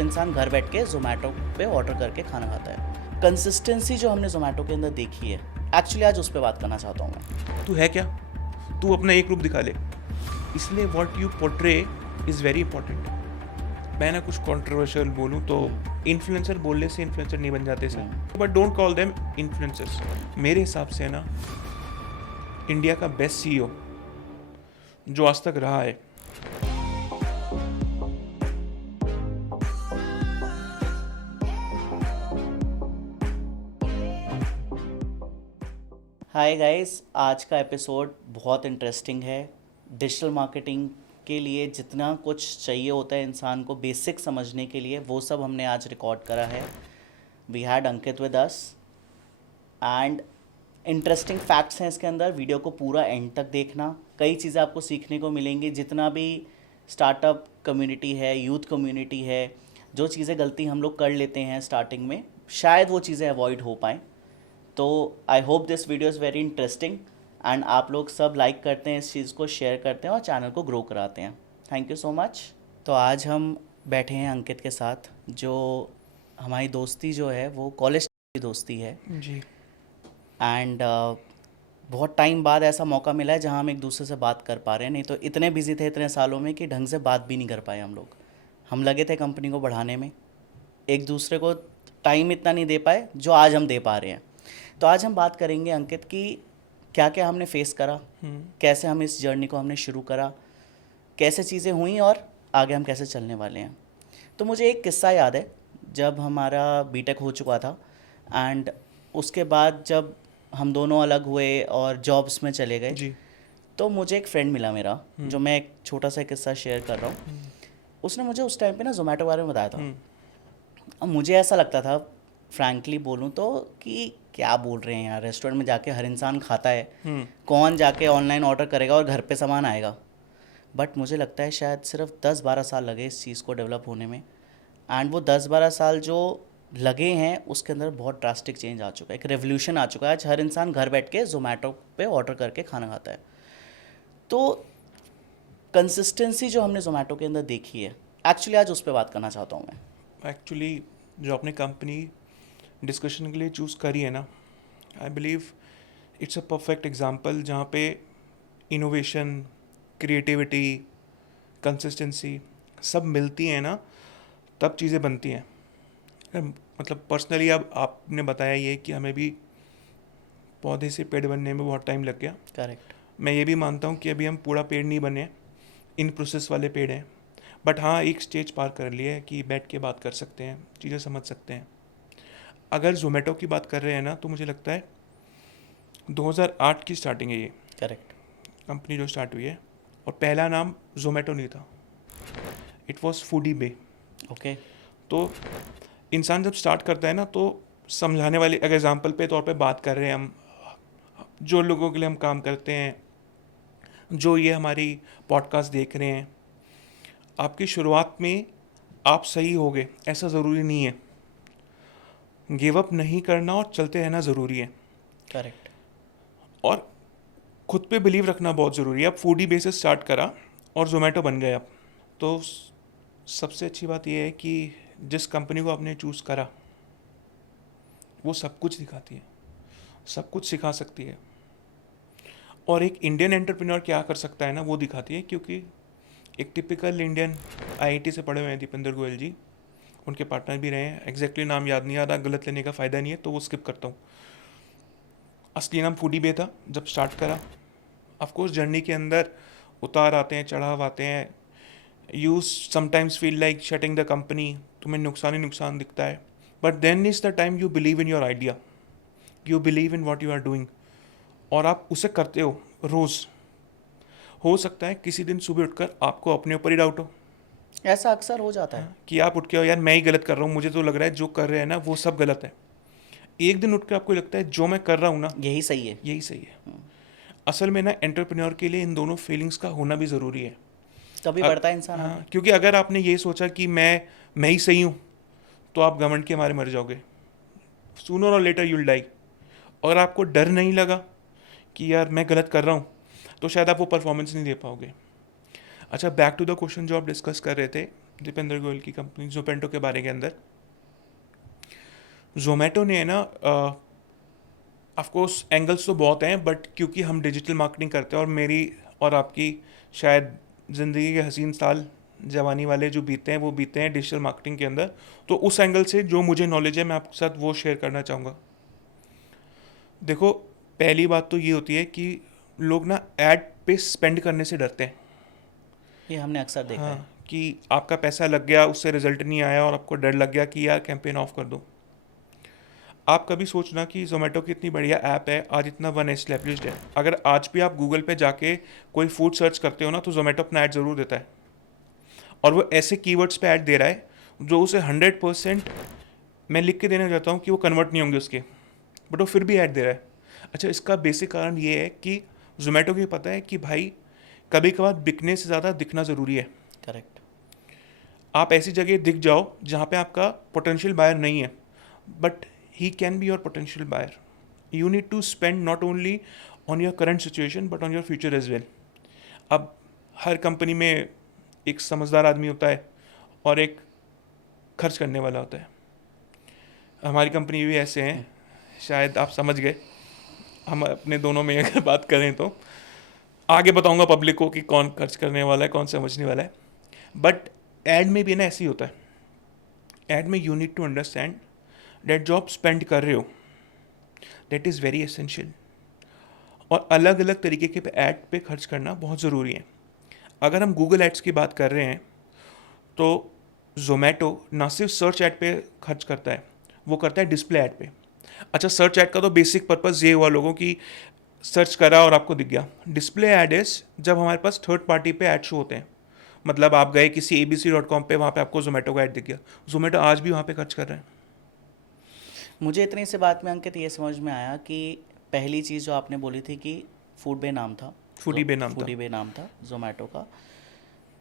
हर इंसान घर बैठ के जोमेटो पे ऑर्डर करके खाना खाता है। कंसिस्टेंसी जो हमने जोमेटो के अंदर देखी है, एक्चुअली आज उस पर बात करना चाहता हूँ मैं। तू है क्या? तू अपना एक रूप दिखा ले। इसलिए what you portray is very important. मैं ना कुछ कंट्रोवर्शियल बोलूँ तो इन्फ्लुएंसर बोलने से इन्फ्लुएंसर नहीं बन जाते sir, but don't call them influencers. मेरे हिसाब से ना इंडिया का बेस्ट सीईओ जो आज तक रहा है, हाय गाइस, आज का एपिसोड बहुत इंटरेस्टिंग है। डिजिटल मार्केटिंग के लिए जितना कुछ चाहिए होता है इंसान को बेसिक समझने के लिए, वो सब हमने आज रिकॉर्ड करा है। We had Ankit with us and interesting facts हैं इसके अंदर। वीडियो को पूरा एंड तक देखना, कई चीज़ें आपको सीखने को मिलेंगी। जितना भी स्टार्टअप कम्युनिटी है, यूथ कम्युनिटी है, जो चीज़ें गलती हम लोग कर लेते हैं स्टार्टिंग में, शायद वो चीज़ें अवॉइड हो पाएँ। तो I hope this video is very interesting and आप लोग सब लाइक करते हैं, इस चीज़ को शेयर करते हैं और चैनल को ग्रो कराते हैं। Thank you so much. तो आज हम बैठे हैं अंकित के साथ, जो हमारी दोस्ती जो है वो कॉलेज की दोस्ती है जी। एंड बहुत टाइम बाद ऐसा मौका मिला है जहां हम एक दूसरे से बात कर पा रहे हैं। नहीं तो इतने बिजी थे इतने सालों में कि ढंग से बात भी नहीं कर पाए हम लोग। हम लगे थे कंपनी को बढ़ाने में, एक दूसरे को टाइम इतना नहीं दे पाए जो आज हम दे पा रहे हैं। तो आज हम बात करेंगे अंकित की क्या क्या हमने फेस करा, कैसे हम इस जर्नी को हमने शुरू करा, कैसे चीज़ें हुई और आगे हम कैसे चलने वाले हैं। तो मुझे एक किस्सा याद है, जब हमारा बीटेक हो चुका था एंड उसके बाद जब हम दोनों अलग हुए और जॉब्स में चले गए, जी। तो मुझे एक फ्रेंड मिला मेरा, जो मैं एक छोटा सा किस्सा शेयर कर रहा हूँ। उसने मुझे उस टाइम पे ना जोमेटो के बारे में बताया था। अब मुझे ऐसा लगता था, फ्रैंकली बोलूँ तो, कि क्या बोल रहे हैं यार, रेस्टोरेंट में जाके हर इंसान खाता है, कौन जाके ऑनलाइन ऑर्डर करेगा और घर पे सामान आएगा। बट मुझे लगता है शायद सिर्फ 10-12 साल लगे इस चीज़ को डेवलप होने में। एंड वो 10-12 साल जो लगे हैं उसके अंदर बहुत ड्रास्टिक चेंज आ चुका है, एक रेवोल्यूशन आ चुका है। आज हर इंसान घर बैठ के जोमेटो पे ऑर्डर करके खाना खाता है। तो कंसिस्टेंसी जो हमने जोमेटो के अंदर देखी है, एक्चुअली आज उस पर बात करना चाहता हूँ मैं। एक्चुअली जो आपने कंपनी डिस्कशन के लिए चूज़ करी है ना, I believe it's a perfect example जहाँ पे इनोवेशन, क्रिएटिविटी, कंसिस्टेंसी सब मिलती हैं ना, तब चीज़ें बनती हैं। मतलब पर्सनली अब आपने बताया ये कि हमें भी पौधे से पेड़ बनने में बहुत टाइम लग गया। करेक्ट। मैं ये भी मानता हूँ कि अभी हम पूरा पेड़ नहीं बने, इन प्रोसेस वाले पेड़ हैं। बट हाँ, एक स्टेज पार कर लिया है कि बैठ के बात कर सकते हैं, चीज़ें समझ सकते हैं। अगर जोमेटो की बात कर रहे हैं ना, तो मुझे लगता है 2008 की स्टार्टिंग है ये करेक्ट। कंपनी जो स्टार्ट हुई है, और पहला नाम जोमेटो नहीं था, it was Foodiebay. Okay. तो इंसान जब स्टार्ट करता है ना, तो समझाने वाले अगर एग्जाम्पल पे तौर पे बात कर रहे हैं हम, जो लोगों के लिए हम काम करते हैं, जो ये हमारी पॉडकास्ट देख रहे हैं, आपकी शुरुआत में आप सही होगे ऐसा ज़रूरी नहीं है। गिव अप नहीं करना और चलते रहना ज़रूरी है। करेक्ट। और खुद पे बिलीव रखना बहुत ज़रूरी है। अब फूडी बेसिस स्टार्ट करा और जोमेटो बन गए अब। तो सबसे अच्छी बात यह है कि जिस कंपनी को आपने चूज़ करा वो सब कुछ दिखाती है, सब कुछ सिखा सकती है। और एक इंडियन एंटरप्रेन्योर क्या कर सकता है ना, वो दिखाती है। क्योंकि एक टिपिकल इंडियन आईआईटी से पढ़े हुए हैं दीपेंद्र गोयल जी, उनके पार्टनर भी रहे हैं। एग्जैक्टली नाम याद नहीं आ रहा, गलत लेने का फ़ायदा नहीं है तो वो स्किप करता हूँ। असली नाम फूडी बे था जब स्टार्ट करा। ऑफकोर्स जर्नी के अंदर उतार आते हैं, चढ़ाव आते हैं। You sometimes feel like shutting the company, तुम्हें नुकसान ही नुकसान दिखता है। But then is the time you believe in your idea, you believe in what you are doing, और आप उसे करते हो रोज़। हो सकता है किसी दिन सुबह उठकर आपको अपने ऊपर ही डाउट हो, ऐसा अक्सर हो जाता है कि आप उठ के हो यार मैं ही गलत कर रहा हूँ, मुझे तो लग रहा है जो कर रहे हैं ना वो सब गलत है। एक दिन उठ के आपको लगता है जो मैं कर रहा हूँ ना यही सही है। यही सही है। असल में ना एंटरप्रेन्योर के लिए इन दोनों फीलिंग्स का होना भी ज़रूरी है। तभी बढ़ता है इंसान हाँ, आगे। क्योंकि अगर आपने ये सोचा कि मैं ही सही हूँ, तो आप घमंड के मारे मर जाओगे। सूनर और लेटर यूल डाई। और आपको डर नहीं लगा कि यार मैं गलत कर रहा हूँ, तो शायद आप वो परफॉर्मेंस नहीं दे पाओगे। अच्छा, बैक टू द क्वेश्चन जो आप डिस्कस कर रहे थे दीपेंद्र गोयल की कंपनी जोमेटो के बारे के अंदर। जोमेटो ने है ना, ऑफ कोर्स एंगल्स तो बहुत हैं, बट क्योंकि हम डिजिटल मार्केटिंग करते हैं और मेरी और आपकी शायद ज़िंदगी के हसीन साल जवानी वाले जो बीते हैं वो बीते हैं डिजिटल मार्केटिंग के अंदर, तो उस एंगल से जो मुझे नॉलेज है मैं आपके साथ वो शेयर करना चाहूँगा। देखो, पहली बात तो ये होती है कि लोग ना ऐड पे स्पेंड करने से डरते हैं। ये हमने अक्सर देखा है। हाँ, कि आपका पैसा लग गया, उससे रिजल्ट नहीं आया और आपको डर लग गया कि यार कैंपेन ऑफ कर दो। आप कभी सोचना कि जोमेटो की इतनी बढ़िया ऐप है, आज इतना वन एस्टेब्लिश्ड है, अगर आज भी आप गूगल पे जाके कोई फूड सर्च करते हो ना तो जोमेटो अपना ऐड ज़रूर देता है, और वो ऐसे कीवर्ड्स पे ऐड दे रहा है जो उसे 100% मैं लिख के देना चाहता हूँ कि वो कन्वर्ट नहीं होंगे उसके, बट वो फिर भी ऐड दे रहा है। अच्छा, इसका बेसिक कारण ये है कि जोमेटो को पता है कि भाई कभी कभार बिकने से ज़्यादा दिखना ज़रूरी है। करेक्ट। आप ऐसी जगह दिख जाओ जहाँ पे आपका पोटेंशियल बायर नहीं है, but he can be your potential buyer. You need to spend not only on your current situation but on your future as well. अब हर कंपनी में एक समझदार आदमी होता है और एक खर्च करने वाला होता है। हमारी कंपनी भी ऐसे हैं, शायद आप समझ गए। हम अपने दोनों में अगर बात करें तो आगे बताऊंगा पब्लिक को कि कौन खर्च करने वाला है, कौन समझने वाला है। बट एड में भी ना ऐसे ही होता है। एड में you need to understand that जो आप स्पेंड कर रहे हो दैट इज़ वेरी एसेंशियल, और अलग अलग तरीके के ऐड पे खर्च करना बहुत ज़रूरी है। अगर हम गूगल एड्स की बात कर रहे हैं तो जोमेटो ना सिर्फ सर्च ऐड पे खर्च करता है, वो करता है डिस्प्ले ऐड पे। अच्छा, सर्च ऐड का तो बेसिक पर्पज़ ये हुआ लोगों की सर्च करा और आपको दिख गया। डिस्प्ले ऐड इज जब हमारे पास थर्ड पार्टी पे ऐड शो होते हैं, मतलब आप गए किसी abc.com पे, वहाँ पे आपको जोमेटो का ऐड दिख गया। जोमेटो आज भी वहाँ पे खर्च कर रहे हैं। मुझे इतनी सी बात में अंकित ये समझ में आया कि पहली चीज़ जो आपने बोली थी कि फूड बे नाम था, फूडी बे नाम था। फूडी बे नाम था जोमेटो का।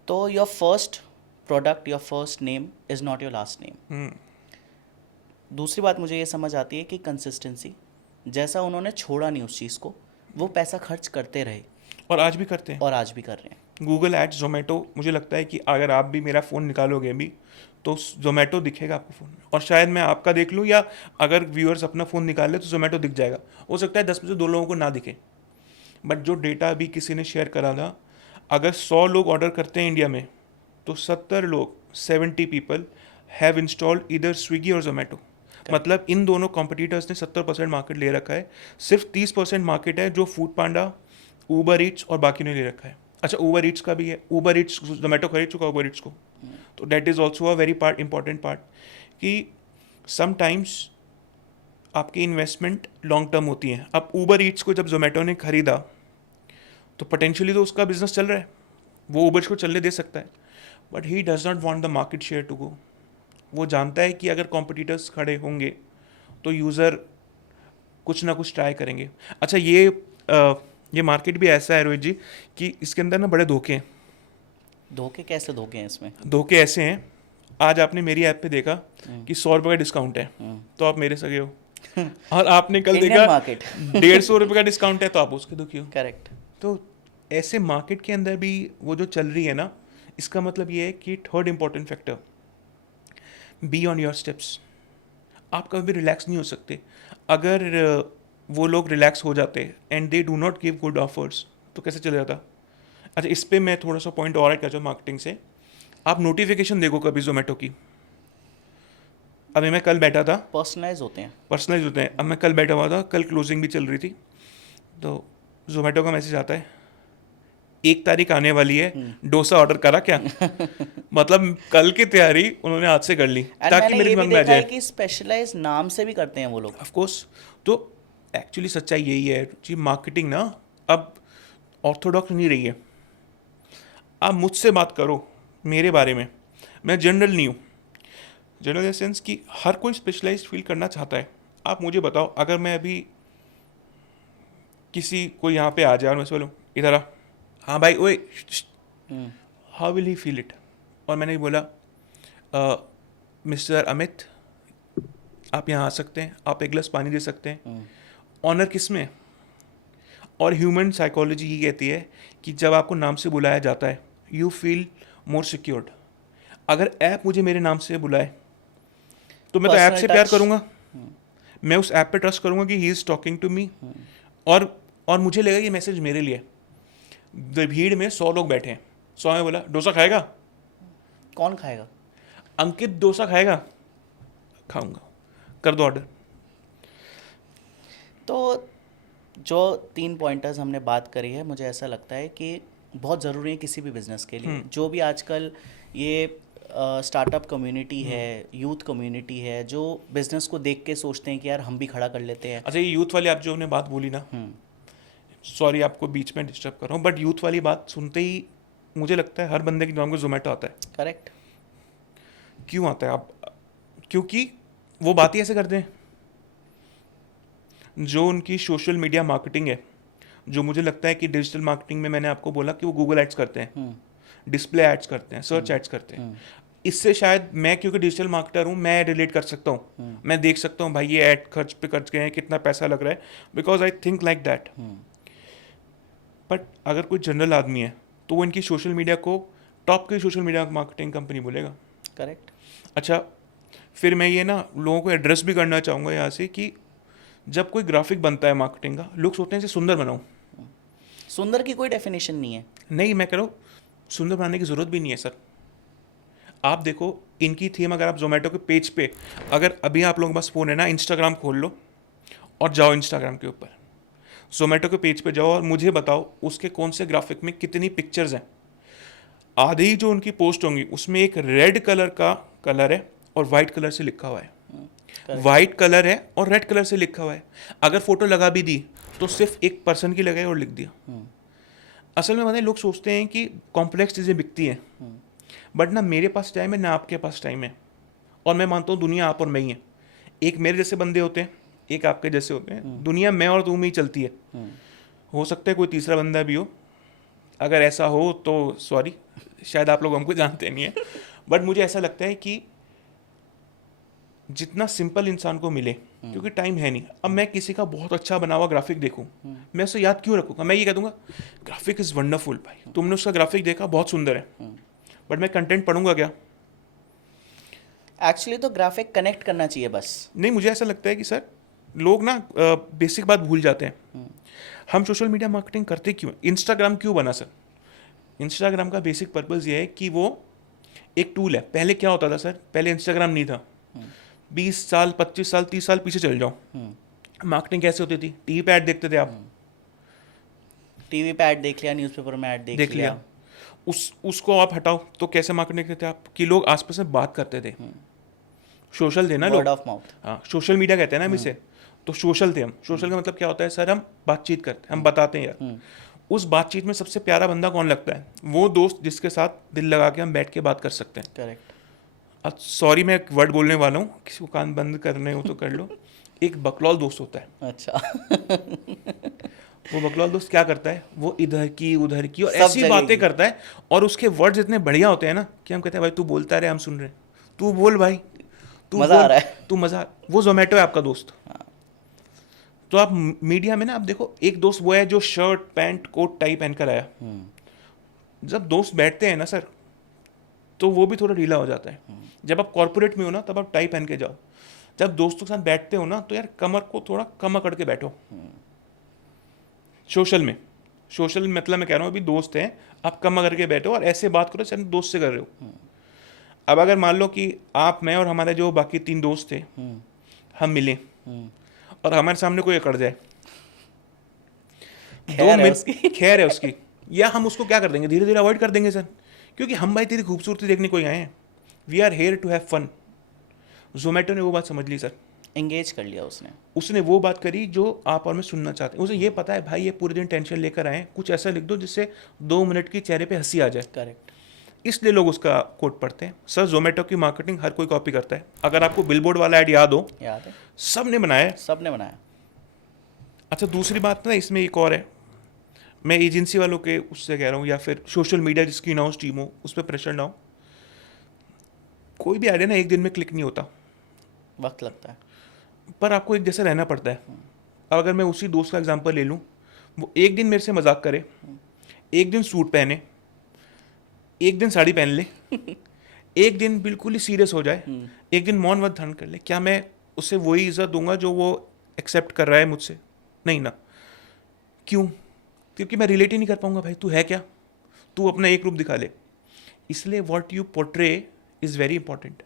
तो your first product, your first name is not your last name. दूसरी बात मुझे ये समझ आती है कि कंसिस्टेंसी, जैसा उन्होंने छोड़ा नहीं उस चीज़ को, वो पैसा खर्च करते रहे और आज भी करते हैं। और आज भी कर रहे हैं। गूगल एड्स, जोमेटो, मुझे लगता है कि अगर आप भी मेरा फ़ोन निकालोगे अभी तो जोमेटो दिखेगा आपको फ़ोन में, और शायद मैं आपका देख लूँ, या अगर व्यूअर्स अपना फ़ोन निकाल ले तो जोमेटो दिख जाएगा। हो सकता है 10 में से 2 लोगों को ना दिखे, बट जो डेटा अभी किसी ने शेयर करा था, अगर 100 लोग ऑर्डर करते हैं इंडिया में तो 70 लोग, 70 पीपल हैव इंस्टॉल्ड इधर स्विगी और जोमेटो। मतलब इन दोनों कॉम्पिटिटर्स ने 70% मार्केट ले रखा है, सिर्फ 30% मार्केट है जो फूड पांडा, ऊबर ईट्स और बाकी ने ले रखा है। अच्छा, ऊबर ईट्स का भी है, ऊबर ईट्स जोमेटो खरीद चुका ऊबर ईट्स को, तो that is also a very important part कि समटाइम्स आपकी इन्वेस्टमेंट लॉन्ग टर्म होती है। अब ऊबर ईट्स को जब जोमेटो ने खरीदा तो पोटेंशियली तो उसका बिजनेस चल रहा है, वो ऊबर को चलने दे सकता है, but he does not want the market share to go. वो जानता है कि अगर कॉम्पिटिटर्स खड़े होंगे तो यूज़र कुछ ना कुछ ट्राई करेंगे। अच्छा, ये मार्केट भी ऐसा है रोहित जी कि इसके अंदर ना बड़े धोखे हैं। धोखे कैसे धोखे हैं इसमें? धोखे ऐसे हैं, आज आपने मेरी ऐप पे देखा कि 100 रुपये का डिस्काउंट है तो आप मेरे सगे हो, और आपने कल इंडियन देखा मार्केट 150 रुपये का डिस्काउंट है तो आप उसके दुखी हो। करेक्ट। तो ऐसे मार्केट के अंदर भी वो जो चल रही है ना, इसका मतलब ये है कि third important factor, be on your steps. आप कभी भी रिलैक्स नहीं हो सकते। अगर वो लोग रिलैक्स हो जाते and they do not give good offers तो कैसे चले जाता। अच्छा, इस पे मैं थोड़ा सा पॉइंट और ऐड कर जाऊँ मार्केटिंग से। आप नोटिफिकेशन देखो कभी जोमेटो की। अभी मैं कल बैठा था, पर्सनलाइज होते हैं। पर्सनलाइज होते हैं। अब मैं कल बैठा हुआ था, कल क्लोजिंग भी चल रही थी, तो जोमेटो का मैसेज आता है 1 तारीख आने वाली है, डोसा ऑर्डर करा क्या? मतलब कल की तैयारी उन्होंने आज से कर ली एंड ताकि मैंने मेरे ये भी दिमाग में आ देखा है जाए। कि स्पेशलाइज नाम से भी करते हैं वो लोग। Of course. तो एक्चुअली सच्चाई यही है जी, मार्केटिंग ना अब ऑर्थोडॉक्स नहीं रही है। आप मुझसे बात करो मेरे बारे में, मैं जनरल नहीं हूँ। जनरल इन सेंस कि हर कोई स्पेशलाइज्ड फील करना चाहता है। आप मुझे बताओ, अगर मैं अभी किसी को यहाँ पे आ जाए और मैं बोलूँ इधर आ, हाँ भाई ओए, how will he feel it? और मैंने बोला मिस्टर अमित आप यहाँ आ सकते हैं, आप एक गिलास पानी दे सकते हैं। ऑनर किस में? और ह्यूमन साइकोलॉजी ये कहती है कि जब आपको नाम से बुलाया जाता है यू फील मोर सिक्योर्ड। अगर ऐप मुझे मेरे नाम से बुलाए तो मैं तो ऐप पर्सनल से प्यार टच। करूंगा, मैं उस ऐप पे ट्रस्ट करूंगा कि he is talking to me, और मुझे लगेगा ये मैसेज मेरे लिए। भीड़ में 100 लोग बैठे हैं, 100 में बोला डोसा खाएगा, कौन खाएगा? अंकित डोसा खाएगा, खाऊंगा, कर दो ऑर्डर। तो जो 3 पॉइंटर्स हमने बात करी है, मुझे ऐसा लगता है कि बहुत ज़रूरी है किसी भी बिजनेस के लिए। जो भी आजकल ये स्टार्टअप कम्युनिटी है, यूथ कम्युनिटी है, जो बिजनेस को देख के सोचते हैं कि यार हम भी खड़ा कर लेते हैं। अच्छा, ये यूथ वाली आप जो ने बात बोली ना, सॉरी आपको बीच में डिस्टर्ब कर रहा हूँ, बट यूथ वाली बात सुनते ही मुझे लगता है हर बंदे के दिमाग में जोमेटो आता है। करेक्ट। क्यों आता है आप? क्योंकि वो बात ही ऐसे करते हैं। जो उनकी सोशल मीडिया मार्केटिंग है, जो मुझे लगता है कि डिजिटल मार्केटिंग में मैंने आपको बोला कि वो गूगल एड्स करते हैं, डिस्प्ले एड्स करते हैं, सर्च एड्स करते हैं। इससे शायद मैं, क्योंकि डिजिटल मार्केटर हूँ, मैं रिलेट कर सकता हूँ। मैं देख सकता हूँ भाई ये ऐड खर्च पे खर्च गए हैं, कितना पैसा लग रहा है, because I think like that. But अगर कोई जनरल आदमी है तो वो इनकी सोशल मीडिया को टॉप की सोशल मीडिया मार्केटिंग कंपनी बोलेगा। करेक्ट। अच्छा, फिर मैं ये ना लोगों को एड्रेस भी करना चाहूँगा यहाँ से कि जब कोई ग्राफिक बनता है मार्केटिंग का, लोग सोचते हैं इसे सुंदर बनाऊँ। सुंदर की कोई डेफिनेशन नहीं है। नहीं, मैं कह रहा हूँ सुंदर बनाने की ज़रूरत भी नहीं है सर। आप देखो इनकी थीम, अगर आप जोमेटो के पेज पे, अगर अभी आप लोगों के पास फ़ोन है ना, इंस्टाग्राम खोल लो और जाओ इंस्टाग्राम के ऊपर, जोमेटो के पेज पे जाओ और मुझे बताओ उसके कौन से ग्राफिक में कितनी पिक्चर्स हैं। आधी जो उनकी पोस्ट होंगी उसमें एक रेड कलर का कलर है और वाइट कलर से लिखा हुआ है, वाइट कलर है और रेड कलर से लिखा हुआ है। अगर फोटो लगा भी दी तो सिर्फ एक पर्सन की लगाई और लिख दिया। असल में मतलब लोग सोचते हैं कि कॉम्प्लेक्स चीज़ें बिकती हैं, बट ना मेरे पास टाइम है ना आपके पास टाइम है, और मैं मानता हूँ दुनिया आप और मैं ही है। एक मेरे जैसे बंदे होते हैं, एक आपके जैसे होते हैं, दुनिया मैं और तुम ही चलती है। हो सकता है कोई तीसरा बंदा भी हो, अगर ऐसा हो तो सॉरी, शायद आप लोग हमको जानते नहीं है, बट मुझे ऐसा लगता है कि जितना सिंपल इंसान को मिले, क्योंकि टाइम है नहीं। अब मैं किसी का बहुत अच्छा बना हुआ ग्राफिक देखूं, मैं उसे याद क्यों रखूंगा? मैं ये कह दूंगा ग्राफिक इज़ वंडरफुल, भाई तुमने उसका ग्राफिक देखा बहुत सुंदर है, बट मैं कंटेंट पढ़ूंगा क्या? एक्चुअली तो ग्राफिक कनेक्ट करना चाहिए बस। नहीं, मुझे ऐसा लगता है कि सर लोग ना बेसिक बात भूल जाते हैं। हम सोशल मीडिया मार्केटिंग करते क्यों? इंस्टाग्राम क्यों बना सर? इंस्टाग्राम का बेसिक पर्पज़ ये है कि वो एक टूल है। पहले क्या होता था सर? पहले इंस्टाग्राम नहीं था। 20 साल, 25 साल, 30 साल पीछे चल जाओ, मार्केटिंग कैसे होती थी? टीवी पे ऐड देखते थे आप, टीवी पे ऐड देख लिया, न्यूज़पेपर में ऐड देख लिया। उसको आप हटाओ तो कैसे मार्केटिंग करते थे आप? कि लोग आसपास में बात करते थे, सोशल थे ना लोग। Word of mouth. हाँ, सोशल मीडिया कहते हैं ना हम इसे, तो सोशल थे हम। सोशल का मतलब क्या होता है सर? हम बातचीत करते हैं, हम बताते हैं यार। उस बातचीत में सबसे प्यारा बंदा कौन लगता है? वो दोस्त जिसके साथ दिल लगा के हम बैठ के बात कर सकते हैं। करेक्ट। अब सॉरी मैं एक वर्ड बोलने वाला हूँ, किसी को कान बंद करने हो तो कर लो। एक बकलौल दोस्त होता है। अच्छा। वो बकलौल दोस्त क्या करता है? वो इधर की उधर की और सब ऐसी जगह बातें की। करता है, और उसके वर्ड्स इतने बढ़िया होते हैं ना कि हम कहते हैं भाई तू बोलता रहे, हम सुन रहे हैं, तू बोल भाई, तू मज़ा आ बोल, रहा है। तू मजा। वो जोमेटो है आपका दोस्त। तो आप मीडिया में ना, आप देखो एक दोस्त वो है जो शर्ट पैंट कोट टाई पहन कर आया। जब दोस्त बैठते हैं ना सर, तो वो भी थोड़ा ढीला हो जाता है। जब आप कॉर्पोरेट में हो ना, तब आप टाई पहन के जाओ। जब दोस्तों के साथ बैठते हो ना, तो यार कमर को थोड़ा कम अकड़ के बैठो। सोशल में, सोशल मतलब मैं कह रहा हूँ अभी दोस्त हैं, आप कम अकड़ के बैठो और ऐसे बात करो जैसे दोस्त से कर रहे हो। अब अगर मान लो कि आप, मैं और हमारे जो बाकी 3 दोस्त थे, हम मिले और हमारे सामने कोई अकड़ जाए, खैर है उसकी। खैर है उसकी, या हम उसको क्या कर देंगे? धीरे धीरे अवॉइड कर देंगे सर, क्योंकि हम भाई तेरी खूबसूरती देखने कोई आए हैं। We are here to have fun. Zomato ने वो बात समझ ली सर, एंगेज कर लिया उसने। उसने वो बात करी जो आप और मैं सुनना चाहते हैं। उसे ये पता है भाई ये पूरे दिन टेंशन लेकर आए, कुछ ऐसा लिख दो जिससे 2 मिनट की चेहरे पे हंसी आ जाए। करेक्ट। इसलिए लोग उसका कोट पढ़ते हैं। सर जोमेटो की मार्केटिंग हर कोई कॉपी करता है। अगर आपको बिलबोर्ड वाला ऐड याद हो, याद है, सब ने बनाया है। सब ने बनाया। अच्छा, दूसरी बात ना इसमें एक और है, मैं एजेंसी वालों के उससे कह रहा हूँ, या फिर सोशल मीडिया जिसकी इन हाउस टीम हो उस पर प्रेशर ना हो। कोई भी आइडिया ना एक दिन में क्लिक नहीं होता, वक्त लगता है। पर आपको एक जैसा रहना पड़ता है। अब अगर मैं उसी दोस्त का एग्जांपल ले लूँ, वो एक दिन मेरे से मजाक करे, एक दिन सूट पहने, एक दिन साड़ी पहन ले, एक दिन बिल्कुल ही सीरियस हो जाए, एक दिन मौन व्रत धारण कर ले, क्या मैं उसे वही इज्जत दूंगा जो वो एक्सेप्ट कर रहा है मुझसे? नहीं ना। क्यों? क्योंकि मैं रिलेट ही नहीं कर पाऊंगा। भाई तू है क्या? तू अपना एक रूप दिखा ले। इसलिए what you portray is very important.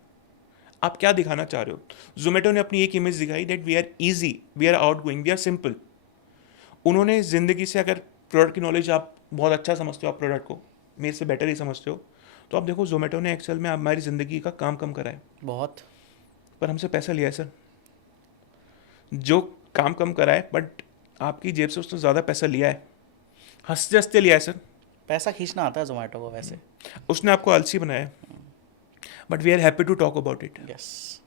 आप क्या दिखाना चाह रहे हो? जोमेटो ने अपनी एक इमेज दिखाई, that we are easy, we are outgoing, we are simple. उन्होंने ज़िंदगी से, अगर प्रोडक्ट की नॉलेज आप बहुत अच्छा समझते हो, आप प्रोडक्ट को मेरे से बेटर ही समझते हो, तो आप देखो जोमेटो ने एक्सेल में हमारी ज़िंदगी का काम कम करा है, बहुत। पर हमसे पैसा लिया है सर। जो काम कम करा है, बट आपकी जेब से उसने ज़्यादा पैसा लिया है, हंसते हंसते लिया है सर। पैसा खींचना आता है जोमेटो को वैसे। उसने आपको आलसी बनाया है, but we are happy to talk about it. Yes.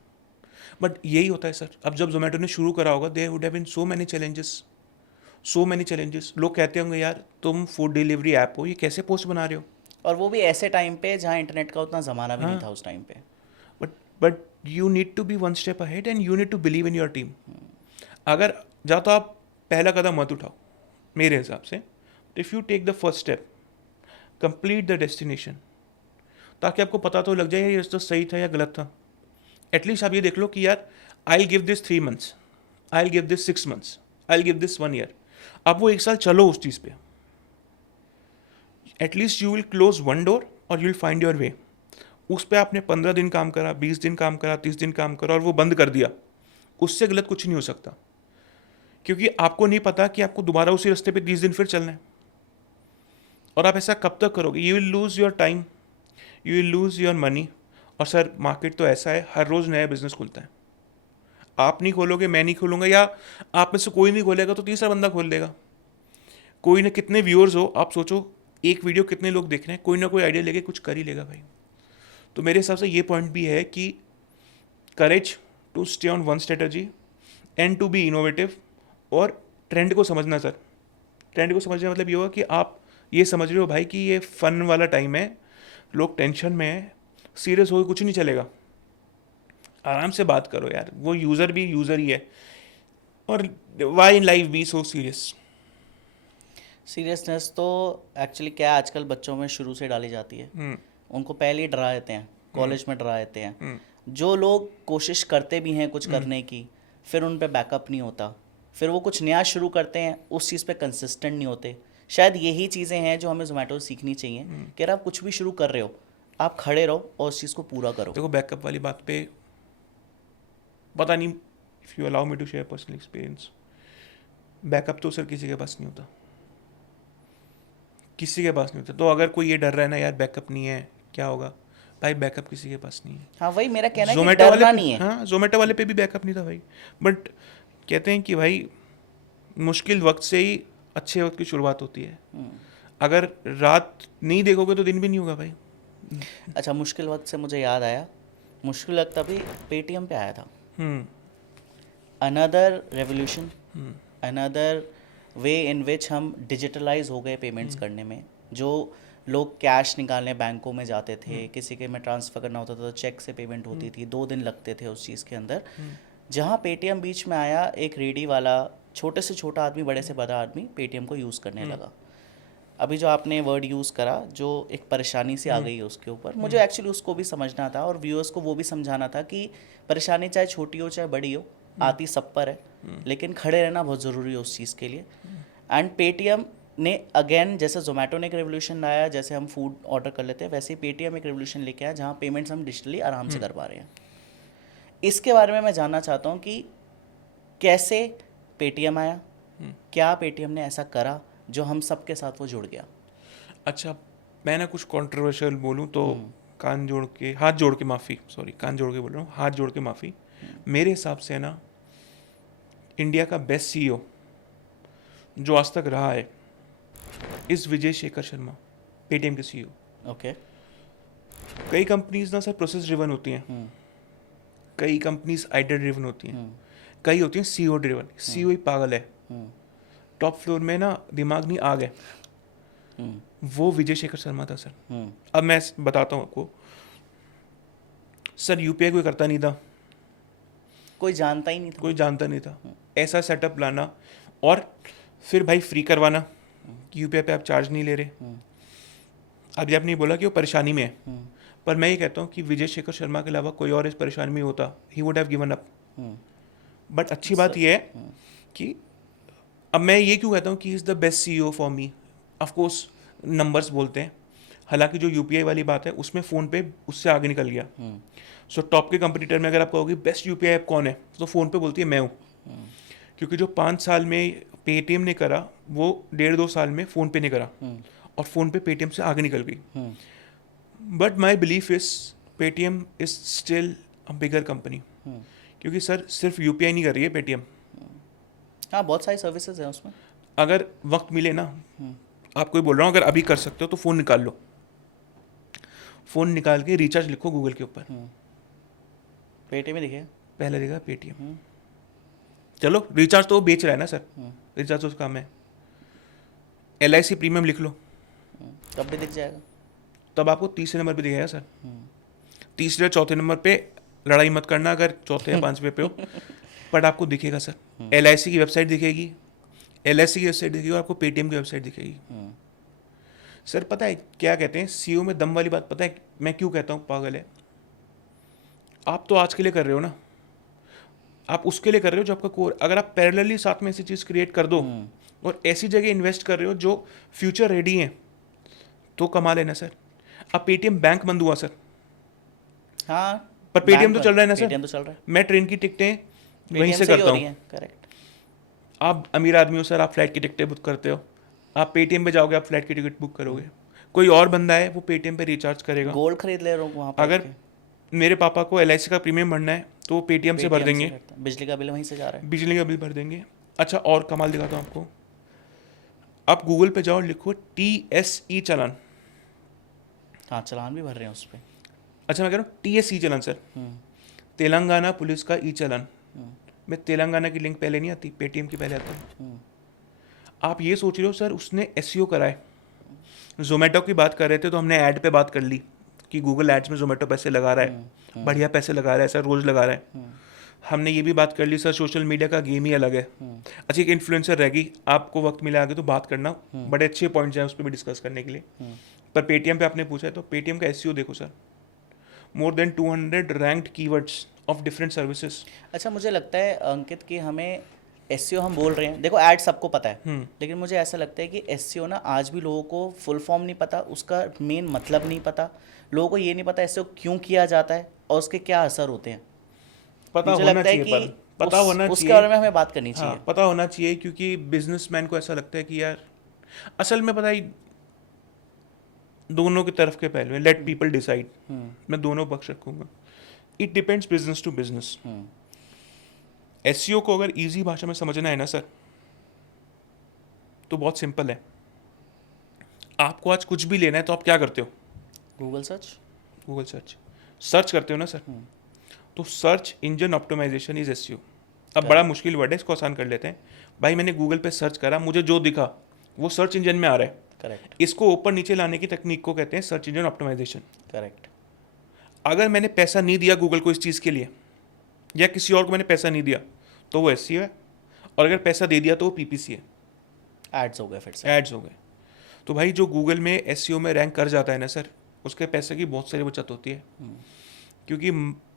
But यही होता है सर। अब जब जोमेटो ने शुरू करा होगा, there would have been so many challenges. लोग कहते होंगे यार तुम फूड डिलीवरी ऐप हो, ये कैसे पोस्ट बना रहे हो? और वो भी ऐसे टाइम पे जहाँ इंटरनेट का उतना ज़माना भी नहीं हाँ। था उस टाइम पे। But you need to be one step ahead and you need to believe in your team. अगर या तो आप पहला कदम मत उठाओ मेरे हिसाब से, if you take the first step, complete the destination, ताकि आपको पता तो लग जाए ये तो सही था या गलत था। एटलीस्ट आप ये देख लो कि यार I will give this 3 months, I will give this 6 months, I will give this 1 year। आप वो 1 साल चलो उस चीज़ पे, at least you will close one door और you will find your way. उस पर आपने 15 दिन काम करा, 20 दिन काम करा, 30 दिन काम करा और वो बंद कर दिया, उससे गलत कुछ नहीं हो सकता। क्योंकि आपको नहीं पता कि आपको दोबारा उसी रास्ते पे 30 दिन फिर चलना है। और आप ऐसा कब तक करोगे? You will lose your time, you will lose your money. और सर मार्केट तो ऐसा है, हर रोज़ नया बिजनेस खुलता है। आप नहीं खोलोगे, मैं नहीं खोलूँगा, या आप में से कोई नहीं खोलेगा तो तीसरा बंदा खोल देगा। कोई ना, कितने व्यूअर्स हो आप सोचो, एक वीडियो कितने लोग देख रहे हैं, कोई ना कोई आइडिया लेके कुछ कर ही लेगा भाई। तो मेरे हिसाब से ये पॉइंट भी है कि courage to stay on one strategy and to be innovative. और ट्रेंड को समझना सर, ट्रेंड को समझना मतलब ये होगा कि आप ये समझ रहे हो भाई कि ये फन वाला टाइम है, लोग टेंशन में है, सीरियस होकर कुछ नहीं चलेगा। आराम से बात करो यार, वो यूज़र भी यूज़र ही है। और why in life be so serious? Seriousness तो एक्चुअली क्या है, आजकल बच्चों में शुरू से डाली जाती है। उनको पहले ही डरा देते हैं, कॉलेज में डरा देते हैं। जो लोग कोशिश करते भी हैं कुछ करने की, फिर उन पे बैकअप नहीं होता, फिर वो कुछ नया शुरू करते हैं, उस चीज़ पे कंसिस्टेंट नहीं होते। शायद यही चीज़ें हैं जो हमें जोमेटो से सीखनी चाहिए कि अगर आप कुछ भी शुरू कर रहे हो, आप खड़े रहो और उस चीज़ को पूरा करो। देखो बैकअप वाली बात पे पता नहीं, if you allow me to share personal experience, backup तो सर किसी के पास नहीं होता, किसी के पास नहीं होता। तो अगर कोई ये डर रहा है ना यार बैकअप नहीं है क्या होगा, भाई बैकअप किसी के पास नहीं है। हाँ, वही मेरा कहना है कि जोमेटो वाले डरना पे, नहीं है। हाँ जोमेटो वाले पे भी बैकअप नहीं था भाई। बट कहते हैं कि भाई मुश्किल वक्त से ही अच्छे वक्त की शुरुआत होती है। अगर रात नहीं देखोगे तो दिन भी नहीं होगा भाई। अच्छा, मुश्किल वक्त से मुझे याद आया, मुश्किल वक्त अभी पेटीएम पे आया था। अनदर रेवोल्यूशन, अनदर वे इन विच हम डिजिटलाइज हो गए पेमेंट्स करने में। जो लोग कैश निकालने बैंकों में जाते थे, किसी के में ट्रांसफ़र करना होता था तो चेक से पेमेंट होती थी, 2 दिन लगते थे उस चीज़ के अंदर। जहाँ पेटीएम बीच में आया, एक रेडी वाला, छोटे से छोटा आदमी, बड़े से बड़ा आदमी पेटीएम को यूज़ करने लगा। अभी जो आपने वर्ड यूज़ करा, जो एक परेशानी से आ गई है उसके ऊपर, मुझे एक्चुअली उसको भी समझना था और व्यूअर्स को वो भी समझाना था कि परेशानी चाहे छोटी हो चाहे बड़ी हो, आती सब पर है, लेकिन खड़े रहना बहुत ज़रूरी है उस चीज़ के लिए। एंड पेटीएम ने अगेन, जैसे जोमेटो ने एक रेवोल्यूशन लाया, जैसे हम फूड ऑर्डर कर लेते हैं, वैसे ही पेटीएम एक रेवोल्यूशन लेके आया जहाँ पेमेंट्स हम डिजिटली आराम से कर पा रहे हैं। इसके बारे में मैं जानना चाहता हूँ कि कैसे पेटीएम आया, क्या पेटीएम ने ऐसा करा जो हम सबके साथ वो जुड़ गया। अच्छा, मैं ना कुछ कंट्रोवर्शियल बोलूँ तो कान जोड़ के, हाथ जोड़ के माफ़ी, सॉरी कान जोड़ के बोल रहा हूँ, हाथ जोड़ के माफ़ी। मेरे हिसाब से ना इंडिया का बेस्ट सीईओ जो आज तक रहा है इस विजय शेखर शर्मा, पेटीएम के सीईओ। ओके। कई कंपनीज ना सर प्रोसेस ड्रिवन होती हैं, कई कंपनीज आइडिया ड्रिवन होती हैं, कई होती हैं सीईओ ड्रिवन। सीईओ ही पागल है, टॉप फ्लोर में ना दिमाग नहीं आग है। वो विजय शेखर शर्मा था सर। अब मैं बताता हूँ आपको सर, यूपीआई कोई करता नहीं था, कोई जानता ही नहीं था, कोई जानता नहीं था। ऐसा सेटअप लाना और फिर भाई फ्री करवाना कि यूपीआई पे आप चार्ज नहीं ले रहे। अभी आपने बोला कि वो परेशानी में है, पर मैं ये कहता हूँ कि विजय शेखर शर्मा के अलावा कोई और इस परेशानी में होता, he would have given up. But अच्छी बात यह है कि अब मैं ये क्यों कहता हूँ कि is the best CEO for me, of course numbers बोलते हैं, हालांकि जो UPI वाली बात है उसमें फ़ोन पे उससे आगे निकल गया। सो टॉप के कंपटीटर में अगर आप कहोगे बेस्ट UPI ऐप कौन है, तो फ़ोन पे बोलती है मैं हूँ। क्योंकि जो 5 साल में पेटीएम ने करा वो 1.5-2 साल में फ़ोन पे ने करा, और फ़ोन पे पेटीएम से आगे निकल गई। But my belief is Paytm is still a bigger company, क्योंकि सर सिर्फ UPI नहीं कर रही है पेटीएम। हाँ, बहुत सारी सर्विसेज हैं उसमें। अगर वक्त मिले ना, आपको ही बोल रहा हूँ, अगर अभी कर सकते हो तो फ़ोन निकाल लो, फ़ोन निकाल के रिचार्ज लिखो गूगल के ऊपर, पेटीएम ही दिखे। पहले देगा पेटीएम। चलो रिचार्ज तो वो बेच रहा है ना सर, रिचार्ज तो उसका काम है। LIC प्रीमियम लिख लो, तब भी दिख जाएगा। तब आपको तीसरे नंबर पे दिखेगा सर। तीसरे चौथे नंबर पे लड़ाई मत करना अगर चौथे या 5वें पे हो, बट आपको दिखेगा सर। LIC की वेबसाइट दिखेगी, LIC की वेबसाइट दिखेगी, और आपको पेटीएम की वेबसाइट दिखेगी। सर पता है क्या कहते हैं, CEO में दम वाली बात पता है मैं क्यों कहता हूँ पागल है? आप तो आज के लिए कर रहे हो ना, आप उसके लिए कर रहे हो जो आपका कोर, अगर आप पैरेलली साथ में ऐसी चीज़ क्रिएट कर दो और ऐसी जगह इन्वेस्ट कर रहे हो जो फ्यूचर रेडी है, तो कमा लेना सर। अब पेटीएम बैंक बंद हुआ सर, हाँ, पर पेटीएम तो चल रहा है ना सर। पेटीएम तो चल रहा है, मैं ट्रेन की टिकटें वहीं पेटीएम से से ही करता हो रही हूँ। हैं। करेक्ट। आप अमीर आदमी हो सर, आप फ्लाइट की टिकटें बुक करते हो, आप पेटीएम पे जाओगे, आप फ्लाइट की टिकट बुक करोगे। कोई और बंदा है वो पेटीएम पे रिचार्ज करेगा। गोल्ड खरीद ले रहा हूँ वहाँ पर। अगर मेरे पापा को LIC का प्रीमियम भरना है तो वो पेटीएम से भर देंगे, बिजली का बिल वहीं से जा रहा है। बिजली का बिल भर देंगे। अच्छा और कमाल दिखाता हूँ आपको, आप गूगल पे जाओ, लिखो TSE चालान। हाँ, चालान भी भर रहे हैं उस पर। अच्छा मैं कह रहा हूँ TSE चालान सर, तेलंगाना पुलिस का ई चालान। मैं तेलंगाना की लिंक पहले नहीं आती, पेटीएम की पहले आती है। आप ये सोच रहे हो सर उसने SEO करा है। जोमेटो की बात कर रहे थे तो हमने ऐड पे बात कर ली कि गूगल एड्स में जोमेटो पैसे लगा रहा है, बढ़िया पैसे लगा रहा है सर, रोज लगा रहा है। हमने ये भी बात कर ली सर सोशल मीडिया का गेम ही अलग है। अच्छा एक इन्फ्लुएंसर रहेगी, आपको वक्त मिला आगे तो बात करना, बड़े अच्छे पॉइंट्स हैं उस पर भी डिस्कस करने के लिए। पर पेटीएम पे आपने पूछा है तो पेटीएम का SEO देखो sir, more than 200 ranked keywords of different services. अच्छा, मुझे लगता है अंकित कि हमें SEO हम बोल रहे हैं, देखो ऐड सबको पता है, लेकिन मुझे ऐसा लगता है कि SEO ना आज भी लोगों को फुल फॉर्म नहीं पता, उसका मेन मतलब नहीं पता, लोगों को ये नहीं पता SEO क्यों किया जाता है और उसके क्या असर होते हैं। पता मुझे होना लगता है चाहिए, कि पर पता होना उसके चाहिए, बारे में हमें बात करनी चाहिए। हाँ पता होना चाहिए, क्योंकि बिजनेसमैन को ऐसा लगता है कि यार असल में पता ही दोनों की तरफ के पहलू हैं, लेट पीपल डिसाइड। मैं दोनों पक्ष रखूंगा, it depends business to business. SEO को अगर इजी भाषा में समझना है ना सर, तो बहुत सिंपल है। आपको आज कुछ भी लेना है तो आप क्या करते हो? गूगल सर्च, गूगल सर्च करते हो ना सर। तो search engine optimisation is SEO। अब बड़ा मुश्किल वर्ड है, इसको आसान कर लेते हैं। भाई मैंने गूगल पे सर्च करा, मुझे जो दिखा वो सर्च इंजन में आ रहा है। करेक्ट। इसको ऊपर नीचे लाने की तकनीक को कहते हैं सर्च इंजन ऑप्टिमाइजेशन। करेक्ट। अगर मैंने पैसा नहीं दिया गूगल को इस चीज़ के लिए, या किसी और को मैंने पैसा नहीं दिया, तो वो SEO है, और अगर पैसा दे दिया तो वो PPC है, एड्स हो गए, फिर से एड्स हो गए। तो भाई जो गूगल में SEO में रैंक कर जाता है ना सर, उसके पैसे की बहुत सारी बचत होती है, क्योंकि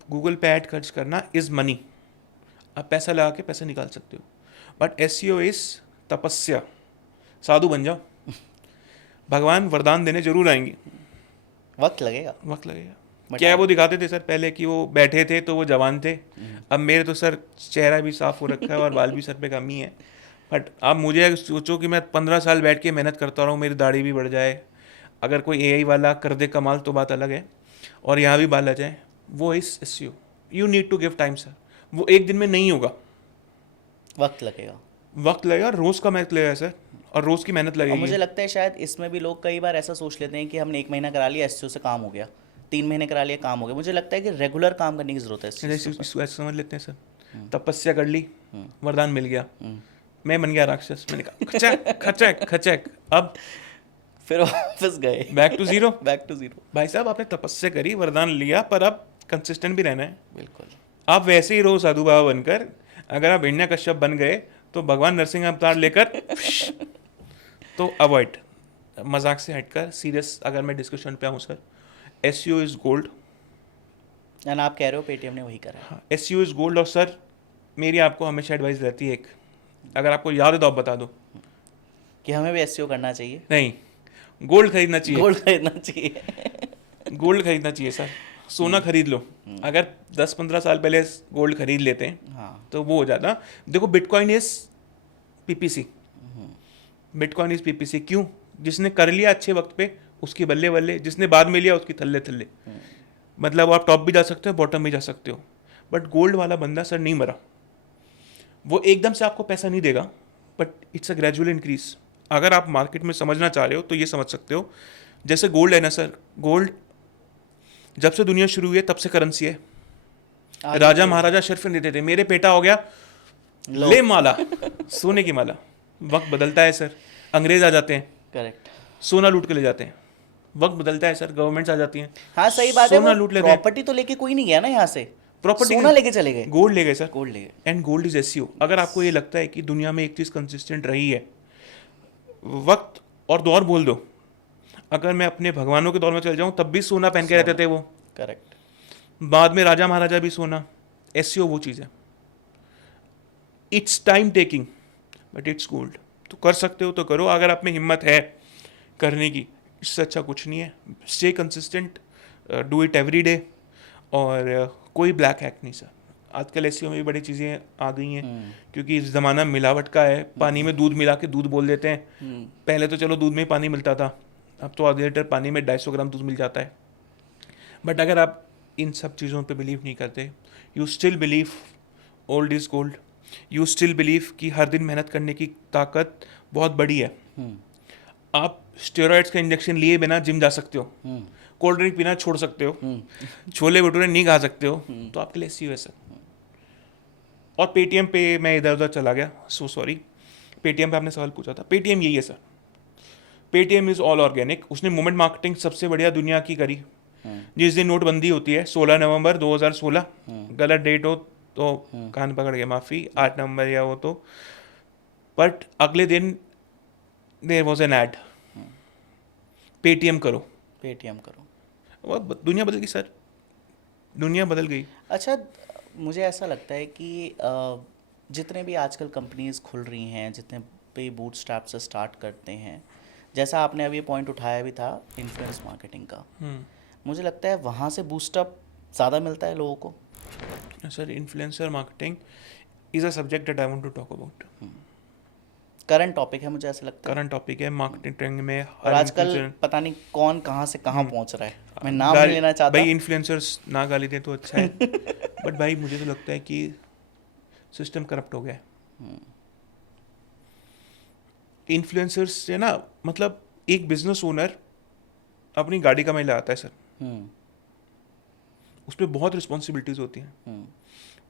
गूगल पे ऐड खर्च करना इज़ मनी, आप पैसा लगा के पैसा निकाल सकते हो। बट SEO इज़ तपस्या, साधु बन जाओ, भगवान वरदान देने जरूर आएंगे, वक्त लगेगा। वक्त लगेगा। क्या वो दिखाते थे सर पहले कि वो बैठे थे तो वो जवान थे, अब मेरे तो सर चेहरा भी साफ हो रखा है और बाल भी सर पे कम ही है। बट अब मुझे सोचो कि मैं 15 साल बैठ के मेहनत करता रहा हूँ, मेरी दाढ़ी भी बढ़ जाए, अगर कोई AI वाला कर दे कमाल तो बात अलग है, और यहाँ भी बाल आ जाए, वो इस SEO। You need to give time sir, वो एक दिन में नहीं होगा, वक्त लगेगा, वक्त लगेगा, रोज़ का मेहनत लगेगा सर, और रोज़ की मेहनत और लगेगी। मुझे लगता है शायद इसमें भी लोग कई बार ऐसा सोच लेते हैं कि हमने 1 महीना करा लिया SEO से काम हो गया, 3 महीने करा लिया काम हो गया। मुझे लगता है कि रेगुलर काम करने की जरूरत है इस चीज़ पे। इसको ऐसे समझ लेते हैं सर, तपस्या कर ली, वरदान मिल गया, मैं बन गया राक्षस, मैंने कहा खचक खचक खचक, अब फिर वापस गए back to zero. Back to zero. भाई साहब आपने तपस्या करी, वरदान लिया, पर अब कंसिस्टेंट भी रहना है। बिल्कुल। आप वैसे ही रहो साधु बाबा बनकर, अगर आप हिरण्य कश्यप बन गए तो भगवान नरसिंह अवतार लेकर तो अवॉइड। मजाक से हटकर सीरियस अगर मैं डिस्कशन पे आऊँ sir, SEO is gold. And आप कह रहे हो पेटीएम ने वही करा है। हाँ, SEO इज़ गोल्ड। और सर मेरी आपको हमेशा एडवाइस रहती है एक, अगर आपको याद है तो आप बता दो। कि हमें भी एसईओ करना चाहिए, नहीं, गोल्ड खरीदना चाहिए। गोल्ड खरीदना चाहिए। गोल्ड खरीदना चाहिए सर, सोना खरीद लो। अगर 10-15 साल पहले गोल्ड खरीद लेते हैं हाँ, तो वो हो जाता। देखो bitcoin is PPC, bitcoin is PPC। क्यों? जिसने कर लिया अच्छे वक्त पे उसकी बल्ले बल्ले, जिसने बाद में लिया उसकी थल्ले थल्ले। मतलब आप टॉप भी जा सकते हो, बॉटम भी जा सकते हो। बट गोल्ड वाला बंदा सर नहीं मरा। वो एकदम से आपको पैसा नहीं देगा, but it's a gradual increase. अगर आप मार्केट में समझना चाह रहे हो तो ये समझ सकते हो, जैसे गोल्ड है ना सर, गोल्ड जब से दुनिया शुरू हुई है तब से करेंसी है। आगे राजा भी- महाराजा शर्फ नहीं देते, मेरे पेटा हो गया लो। ले माला, सोने की माला। वक्त बदलता है सर, अंग्रेज आ जाते हैं, करेक्ट। सोना लूट के ले जाते हैं। वक्त बदलता है सर, गवर्नमेंट्स आ जाती हैं, हाँ सही बात है, सोना वो लूट लेते हैं। प्रॉपर्टी तो लेके कोई नहीं गया ना यहाँ से, प्रॉपर्टी सोना लेके चले गए, गोल्ड ले गए सर। गोल्ड ले गए। And gold is SEO। अगर आपको ये लगता है कि दुनिया में एक चीज़ कंसिस्टेंट रही है, वक्त और दौर बोल दो, अगर मैं अपने भगवानों के दौर में चल जाऊं तब भी सोना पहन के रहते थे वो। करेक्ट। बाद में राजा महाराजा भी सोना। SEO वो चीज़ है, it's time taking but it's gold. तो कर सकते हो तो करो, अगर आप में हिम्मत है करने की, इससे अच्छा कुछ नहीं है। Stay consistent, do it every day. और कोई ब्लैक हैक नहीं सर। आजकल SEO में भी बड़ी चीज़ें आ गई हैं, क्योंकि इस ज़माना मिलावट का है। पानी में दूध मिला के दूध बोल देते हैं। पहले तो चलो दूध में ही पानी मिलता था, अब तो आधे लीटर पानी में 250 ग्राम दूध मिल जाता है। बट अगर आप इन सब चीज़ों पे बिलीव नहीं करते, you still believe old is gold, you still believe कि हर दिन मेहनत करने की ताकत बहुत बड़ी है। आप स्टेरॉइड्स का इंजेक्शन लिए बिना जिम जा सकते हो, कोल्ड ड्रिंक पीना छोड़ सकते हो, छोले भटूरे नहीं खा सकते हो, तो आपके लिए SEO है सर। और पेटीएम पे मैं इधर उधर चला गया, सो सॉरी। पेटीएम पे आपने सवाल पूछा था, पेटीएम यही है sir. Paytm is all organic. उसने मूवमेंट मार्केटिंग सबसे बढ़िया दुनिया की करी। जिस दिन नोटबंदी होती है 16 नवंबर 2016, गलत डेट हो तो कान पकड़ के माफ़ी, 8 नवंबर या हो तो, बट अगले दिन there was an ad, Paytm करो। पेटीएम करो। वो दुनिया बदल गई सर, दुनिया बदल गई। अच्छा, मुझे ऐसा लगता है कि जितने भी आजकल कंपनीज खुल रही हैं, जितने भी बूटस्ट्रैप से स्टार्ट करते हैं, जैसा आपने अभी पॉइंट उठाया भी था इन्फ्लुएंस मार्केटिंग का, मुझे लगता है वहाँ से बूस्टअप ज़्यादा मिलता है लोगों को। Sir influencer marketing is a subject that I want to talk about. Current topic है, मुझे ऐसा लगता है। करंट टॉपिक है मार्केटिंग में। और आजकल पता नहीं कौन कहाँ से कहाँ पहुँच रहा है। मैं नाम नहीं लेना चाहता भाई, इन्फ्लुएंसर्स ना गाली दें तो अच्छा है। बट भाई मुझे तो लगता है कि सिस्टम करप्ट हो गया है। इन्फ्लुएंसर्स से ना, मतलब एक बिजनेस ओनर अपनी गाड़ी का मैला आता है सर, उस पर बहुत रिस्पॉन्सिबिलिटीज़ होती हैं।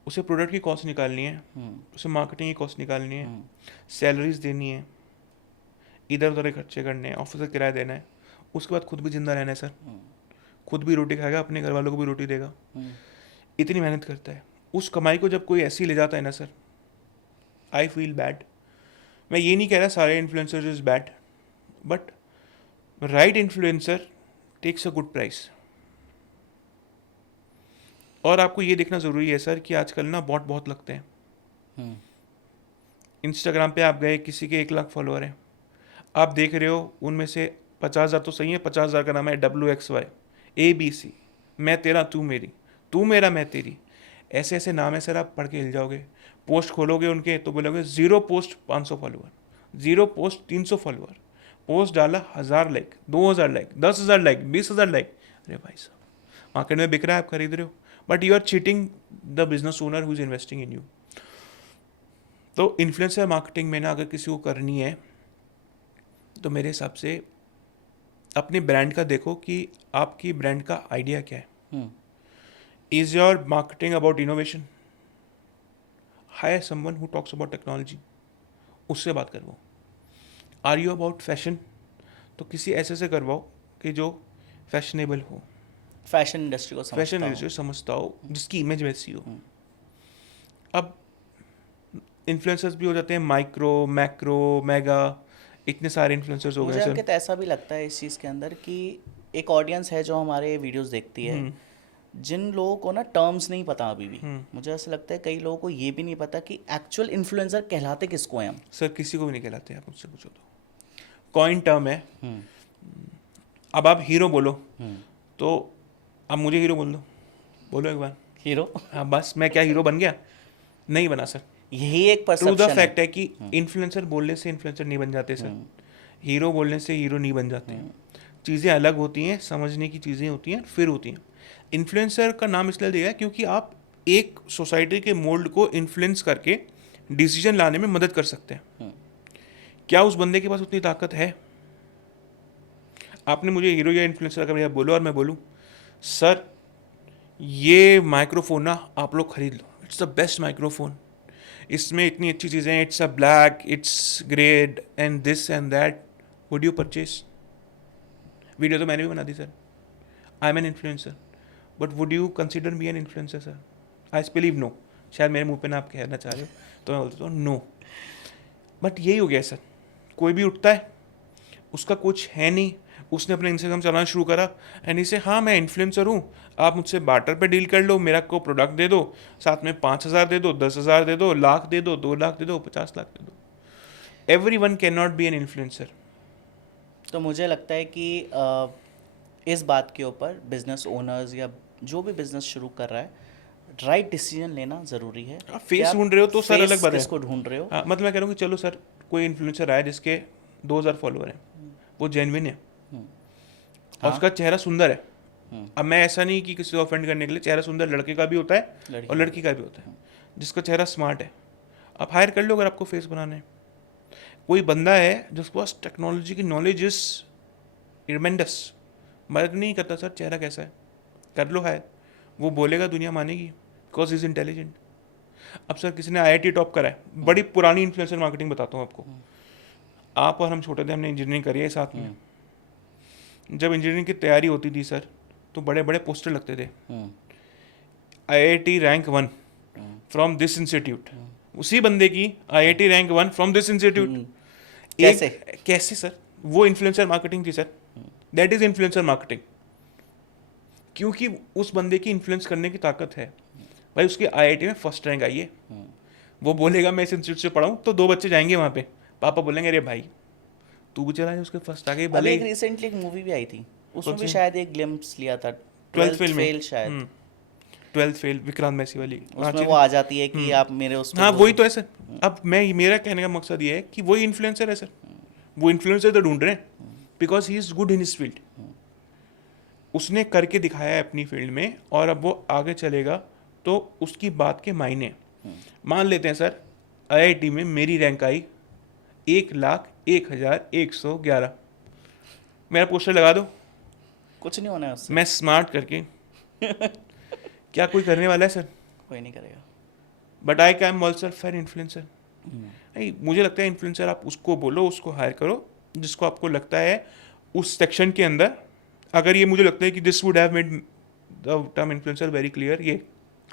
उसे प्रोडक्ट की कॉस्ट निकालनी है, उसे मार्केटिंग की कॉस्ट निकालनी है, सैलरीज देनी है, इधर उधर खर्चे करने हैं, ऑफिस का किराया देना है, उसके बाद खुद भी जिंदा रहना है सर। खुद भी रोटी खाएगा, अपने घर वालों को भी रोटी देगा। इतनी मेहनत करता है, उस कमाई को जब कोई ऐसी ले जाता है ना सर, आई फील बैड। मैं ये नहीं कह रहा सारे influencers is bad, but right influencer takes a good price. और आपको ये देखना ज़रूरी है सर कि आजकल ना बॉट बहुत लगते हैं। इंस्टाग्राम पे आप गए, किसी के 1 लाख फॉलोअर हैं, आप देख रहे हो उनमें से 50,000 तो सही है, 50,000 का नाम है WXY ABC, मैं तेरा तू मेरी, तू मेरा मैं तेरी। ऐसे ऐसे नाम है सर, आप पढ़ के हिल जाओगे। पोस्ट खोलोगे उनके तो बोलोगे 0 post 500 follower, 0 post 300 follower, post डाला 1000 लाइक, 2000 लाइक, 10,000 लाइक, 20,000 लाइक। अरे भाई साहब, मार्केट में बिक रहा है, आप खरीद रहे हो, but you are cheating the business owner who is investing in you. तो इन्फ्लुएंसर मार्केटिंग में ना अगर किसी को करनी है तो मेरे हिसाब से अपने ब्रांड का देखो कि आपकी ब्रांड का आइडिया क्या है। Is your marketing about innovation? Hire someone who talks about technology, उससे बात करवाओ। Are you about fashion? तो किसी ऐसे से करवाओ कि जो फैशनेबल हो, फैशन इंडस्ट्री को समझता फैशन हो। इंडस्ट्री समझता हो, जिसकी इमेज वैसी हो। अब इन्फ्लुएंसर्स भी हो जाते हैं माइक्रो, मैक्रो, मेगा, इतने सारे इन्फ्लुएंसर्स हो मुझे गए सर। अंकित ऐसा भी लगता है इस चीज़ के अंदर कि एक ऑडियंस है जो हमारे वीडियोस देखती है, जिन लोगों को ना टर्म्स नहीं पता अभी भी। मुझे ऐसा लगता है कई लोगों को ये भी नहीं पता कि एक्चुअल इन्फ्लुएंसर कहलाते किसको हैं हम। सर किसी को भी नहीं कहलाते, आप मुझसे पूछो तो। कॉइन टर्म है। हम्म अब आप हीरो बोलो हम्म तो अब मुझे हीरो बोल दो, बोलो एक बार। हीरो हाँ बस, मैं क्या हीरो बन गया? नहीं बना सर। यही एक ट्रू द परसेप्शन फैक्ट है कि इन्फ्लुएंसर बोलने से इन्फ्लुएंसर नहीं बन जाते सर, हीरो बोलने से हीरो नहीं बन जाते। चीज़ें अलग होती हैं, समझने की चीज़ें होती हैं, फिर होती हैं। इन्फ्लुएंसर का नाम इसलिए दिया है क्योंकि आप एक सोसाइटी के मोल्ड को इन्फ्लुएंस करके डिसीजन लाने में मदद कर सकते हैं। क्या उस बंदे के पास उतनी ताकत है? आपने मुझे हीरो या इन्फ्लुएंसर अगर आप बोलो और मैं बोलूँ सर ये माइक्रोफोन ना आप लोग खरीद लो, इट्स द बेस्ट माइक्रोफोन, इसमें इतनी अच्छी चीज़ें हैं, it's a black, it's great and this and that, would you purchase? Video तो मैंने भी बना दी sir, I am an influencer, but would you consider me an influencer sir? I believe no. शायद मेरे मुंह पे ना आप कहना चाह रहे हो तो मैं बोलता हूँ नो। बट यही हो गया सर, कोई भी उठता है, उसका कुछ है नहीं, उसने अपना इंस्टाग्राम चलाना शुरू करा एंड इसे हाँ मैं इन्फ्लुएंसर हूँ, आप मुझसे बार्टर पे डील कर लो, मेरा को प्रोडक्ट दे दो, साथ में 5,000 दे दो, 10,000 दे दो, लाख दे दो, 2 लाख दे दो, 50 लाख दे दो। Every one can not be an influencer. तो मुझे लगता है कि इस बात के ऊपर बिजनेस ओनर्स या जो भी बिजनेस शुरू कर रहा है, राइट डिसीजन लेना ज़रूरी है। आप कि फेस आप ढूंढ रहे हो तो सर फेस अलग बात है। किसको ढूंढ रहे हो। हाँ मतलब मैं कह रहा हूँ कि चलो सर कोई इन्फ्लुएंसर आया जिसके 2,000 फॉलोअर हैं, वो जेन्युइन है और हाँ। उसका चेहरा सुंदर है। अब मैं ऐसा नहीं कि किसी को ऑफेंड करने के लिए, चेहरा सुंदर लड़के का भी होता है और लड़की का भी होता है। जिसका चेहरा स्मार्ट है आप हायर कर लो अगर आपको फेस बनाना है। कोई बंदा है जिसके पास टेक्नोलॉजी की नॉलेज इज ट्रिमेंडस, मदद नहीं करता सर चेहरा कैसा है, कर लो हायर, वो बोलेगा दुनिया मानेगी बिकॉज इज इंटेलिजेंट। अब सर किसी ने IIT टॉप करा है, बड़ी पुरानी इन्फ्लुएंसर मार्केटिंग बताता हूँ आपको। आप और हम छोटे थे, हमने इंजीनियरिंग करी है साथ में। जब इंजीनियरिंग की तैयारी होती थी सर तो बड़े बड़े पोस्टर लगते थे, IIT rank 1 from this institute, उसी बंदे की IIT rank 1 from this institute. कैसे? कैसे सर? वो इन्फ्लुएंसर मार्केटिंग थी sir, that is influencer marketing, क्योंकि उस बंदे की इन्फ्लुएंस करने की ताकत है। भाई उसकी IIT में फर्स्ट रैंक आई है, वो बोलेगा मैं इस इंस्टीट्यूट से पढ़ा हूँ तो 2 बच्चे जाएंगे वहाँ पे, पापा बोलेंगे अरे भाई तू भी चला है उसके फर्स्ट आ गई अभी भले। एक रिसेंटली एक मूवी भी आई थी, उसमें भी कौन सी? शायद एक ग्लिम्प्स लिया था, 12th फेल में। फेल शायद। 12th फेल विक्रांत मैसी वाली, उसमें वो आ जाती है कि आप मेरे उस पे हाँ वो- वही तो है सर। अब मैं मेरा कहने का मकसद ये है कि वही इन्फ्लुएंसर है सर, वो इन्फ्लुएंसर तो ढूंढ रहे हैं because he is good in his field, उसने करके दिखाया है अपनी फील्ड में और अब वो आगे चलेगा तो उसकी बात के मायने हैं। मान लेते हैं सर IIT में मेरी रैंक आई 1,01,111, मेरा पोस्टर लगा दो, कुछ नहीं होना है उससे, मैं स्मार्ट करके क्या कोई करने वाला है सर? कोई नहीं करेगा। But I came also fan influencer. नहीं मुझे लगता है इन्फ्लुएंसर आप उसको बोलो, उसको हायर करो जिसको आपको लगता है उस सेक्शन के अंदर, अगर ये मुझे लगता है कि this would have made the term influencer very clear, ये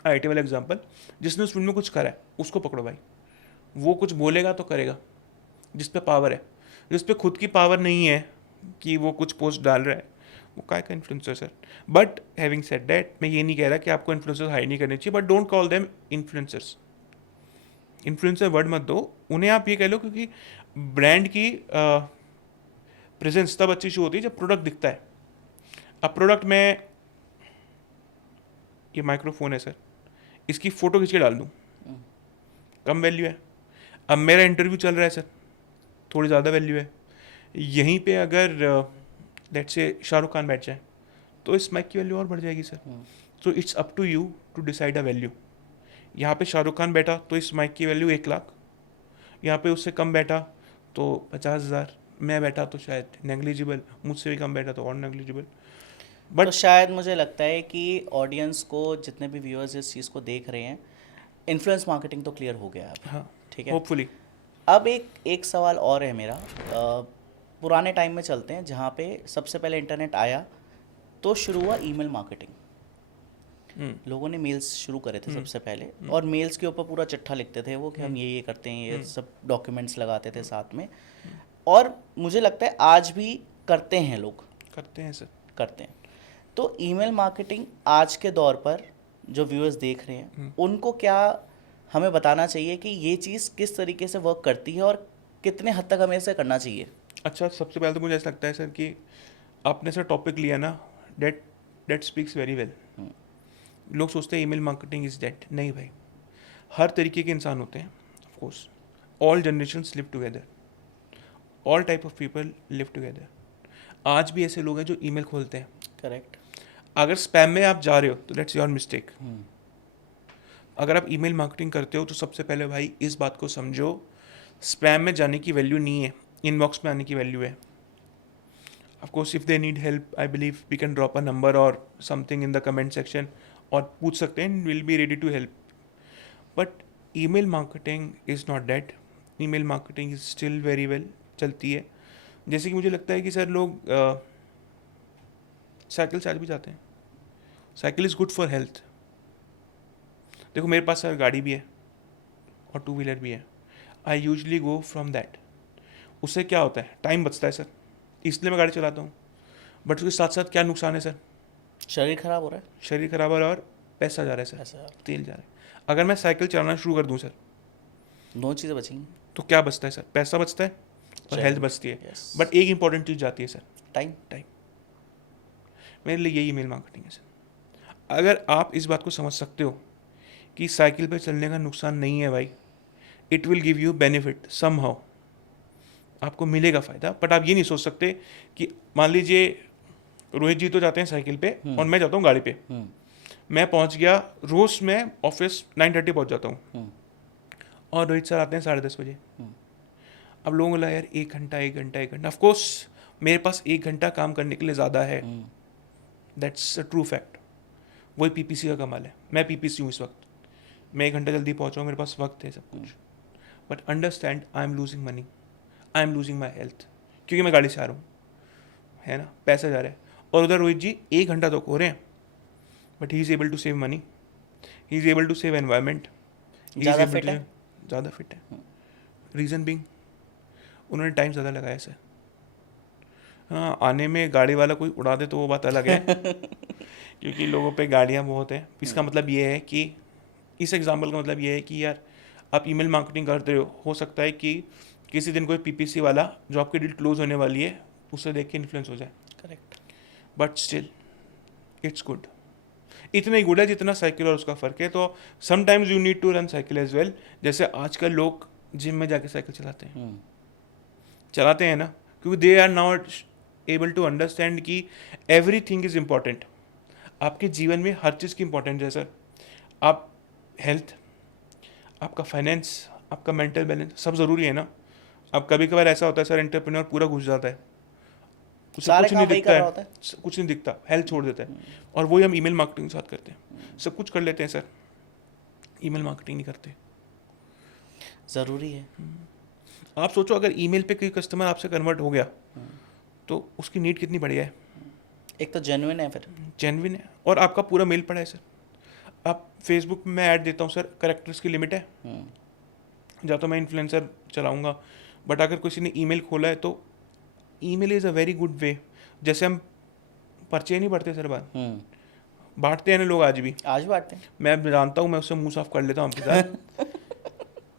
IIT वाला एग्जांपल, जिसने उस फील्ड में कुछ करा है उसको पकड़ो भाई, वो कुछ बोलेगा तो करेगा, जिस पे पावर है। जिस पे खुद की पावर नहीं है कि वो कुछ पोस्ट डाल रहा है, वो काय का influencer sir. But having said that, मैं ये नहीं कह रहा कि आपको इन्फ्लुएंसर हायर नहीं करने चाहिए, but don't call them influencers. Influencer word मत दो उन्हें, आप ये कह लो, क्योंकि ब्रांड की प्रेजेंस तब अच्छी शुरू होती है जब प्रोडक्ट दिखता है। अब प्रोडक्ट में ये माइक्रोफोन है सर, इसकी फ़ोटो खींच के डाल दूँ, कम वैल्यू है। अब मेरा इंटरव्यू चल रहा है सर, थोड़ी ज़्यादा वैल्यू है। यहीं पे अगर लेट्स से शाहरुख खान बैठ जाए तो इस माइक की वैल्यू और बढ़ जाएगी sir. So it's up to you to decide a value. यहाँ पे शाहरुख खान बैठा तो इस माइक की वैल्यू 1 लाख, यहाँ पे उससे कम बैठा तो 50,000, मैं बैठा तो शायद नेग्लिजिबल, मुझसे भी कम बैठा तो और नेग्लिजिबल। तो शायद मुझे लगता है कि ऑडियंस को, जितने भी व्यूअर्स इस चीज़ को देख रहे हैं, इन्फ्लुएंस मार्केटिंग तो क्लियर हो गया अब। हाँ ठीक है, होपफुली। अब एक सवाल और है मेरा। पुराने टाइम में चलते हैं जहाँ पे सबसे पहले इंटरनेट आया तो शुरू हुआ ईमेल मार्केटिंग। लोगों ने मेल्स शुरू करे थे सबसे पहले, और मेल्स के ऊपर पूरा चिट्ठा लिखते थे वो कि हम ये करते हैं, ये सब डॉक्यूमेंट्स लगाते थे साथ में। और मुझे लगता है आज भी करते हैं लोग। करते हैं सर। करते हैं। तो ईमेल मार्केटिंग आज के दौर पर जो व्यूअर्स देख रहे हैं उनको क्या हमें बताना चाहिए कि ये चीज़ किस तरीके से वर्क करती है और कितने हद तक हमें इसे करना चाहिए? अच्छा, सबसे पहले तो मुझे ऐसा लगता है सर कि आपने सर टॉपिक लिया ना, date date speaks very well. लोग सोचते हैं ईमेल मार्केटिंग इज डेट। नहीं भाई, हर तरीके के इंसान होते हैं। Of course all generations live together, all type of people live together. आज भी ऐसे लोग हैं जो ईमेल खोलते हैं। करेक्ट। अगर स्पैम में आप जा रहे हो तो दैट्स योर मिस्टेक। अगर आप ईमेल मार्केटिंग करते हो तो सबसे पहले भाई इस बात को समझो, स्पैम में जाने की वैल्यू नहीं है, इनबॉक्स में आने की वैल्यू है। Of course if they need help, I believe we can drop a number और something in the comment section, और पूछ सकते हैं, will be ready to help. But email marketing is not dead. Email marketing is still very well चलती है। जैसे कि मुझे लगता है कि सर लोग साइकिल से आज भी जाते हैं। Cycle is good for health. देखो मेरे पास सर गाड़ी भी है और टू व्हीलर भी है। I usually go from that. उससे क्या होता है, टाइम बचता है सर, इसलिए मैं गाड़ी चलाता हूँ। बट उसके साथ साथ क्या नुकसान है सर? शरीर खराब हो रहा है। शरीर खराब हो रहा है और पैसा जा रहा है सर, ऐसा तेल जा रहा है। अगर मैं साइकिल चलाना शुरू कर दूँ सर, दो चीज़ें बचेंगी। तो क्या बचता है सर? पैसा बचता है और हेल्थ बचती है। Yes. बट एक इंपॉर्टेंट चीज़ जाती है सर, टाइम। टाइम। मेरे लिए यही ईमेल मार्केटिंग है सर। अगर आप इस बात को समझ सकते हो कि साइकिल पे चलने का नुकसान नहीं है भाई, it will give you benefit somehow, आपको मिलेगा फ़ायदा। बट आप ये नहीं सोच सकते कि मान लीजिए रोहित जी तो जाते हैं साइकिल पे और मैं जाता हूँ गाड़ी पे। मैं पहुँच गया, रोज़ मैं ऑफिस 9:30 पहुँच जाता हूँ और रोहित सर आते हैं 10:30 बजे। अब लोगों को लगा यार 1 घंटा। ऑफकोर्स मेरे पास 1 घंटा काम करने के लिए ज़्यादा है, दैट्स अ ट्रू फैक्ट। वही पीपीसी का कमाल है। मैं पीपीसी हूँ इस वक्त, मैं 1 घंटा जल्दी पहुँचा हूँ, मेरे पास वक्त है सब कुछ। But understand, I am losing money, I am losing my health, क्योंकि मैं गाड़ी से आ रहा हूँ, है ना, पैसा जा रहा है। और उधर रोहित जी 1 घंटा तो खो रहे हैं, but he is able to save money, he is able to save environment, ज़्यादा फिट है। ज़्यादा फिट है। रीज़न बिंग उन्होंने टाइम ज़्यादा लगाया सर। हाँ, आने में गाड़ी वाला कोई उड़ा दे तो वो बात अलग है क्योंकि लोगों पे गाड़ियाँ बहुत हैं। इसका मतलब ये है कि, इस एग्जाम्पल का मतलब ये है कि यार आप ईमेल मार्केटिंग करते हो सकता है कि किसी दिन कोई पीपीसी वाला जो आपकी डील क्लोज होने वाली है उसे देख के इन्फ्लुएंस हो जाए। Correct. But still it's good, इतना ही गुड है जितना साइकिल और उसका फ़र्क है। तो sometimes you need to run cycle as well. जैसे आजकल लोग जिम में जाके साइकिल चलाते हैं ना, क्योंकि they are now able to understand कि एवरी थिंग इज़ इम्पॉर्टेंट। आपके जीवन में हर चीज़ की इम्पोर्टेंट है सर। आप हेल्थ, आपका फाइनेंस, आपका मेंटल बैलेंस, सब ज़रूरी है ना। अब कभी कभार ऐसा होता है सर, एंटरप्रेन्योर पूरा घुस जाता है, उसे सारे कुछ नहीं काम वही दिखता कर रहा है, होता है। कुछ नहीं दिखता, हेल्थ छोड़ देता है। और वही हम ईमेल मार्केटिंग के साथ करते हैं, सब कुछ कर लेते हैं सर, ईमेल मार्केटिंग नहीं करते। ज़रूरी है। आप सोचो अगर ईमेल पे कोई कस्टमर आपसे कन्वर्ट हो गया तो उसकी नीड कितनी बढ़िया है, एक तो जेन्युइन है, फिर जेन्युइन है, और आपका पूरा मेल पड़ा है सर। आप फेसबुक में मैं ऐड देता हूँ सर, करेक्टर्स की लिमिट है, या तो मैं इन्फ्लुएंसर चलाऊँगा। बट अगर किसी ने ईमेल खोला है तो email is a very good way. जैसे हम पर्चे नहीं बढ़ते सर, बात बांटते हैं ना लोग आज भी, आज भी बांटते हैं। मैं जानता हूँ, मैं उससे मुंह साफ कर लेता हूँ आपके साथ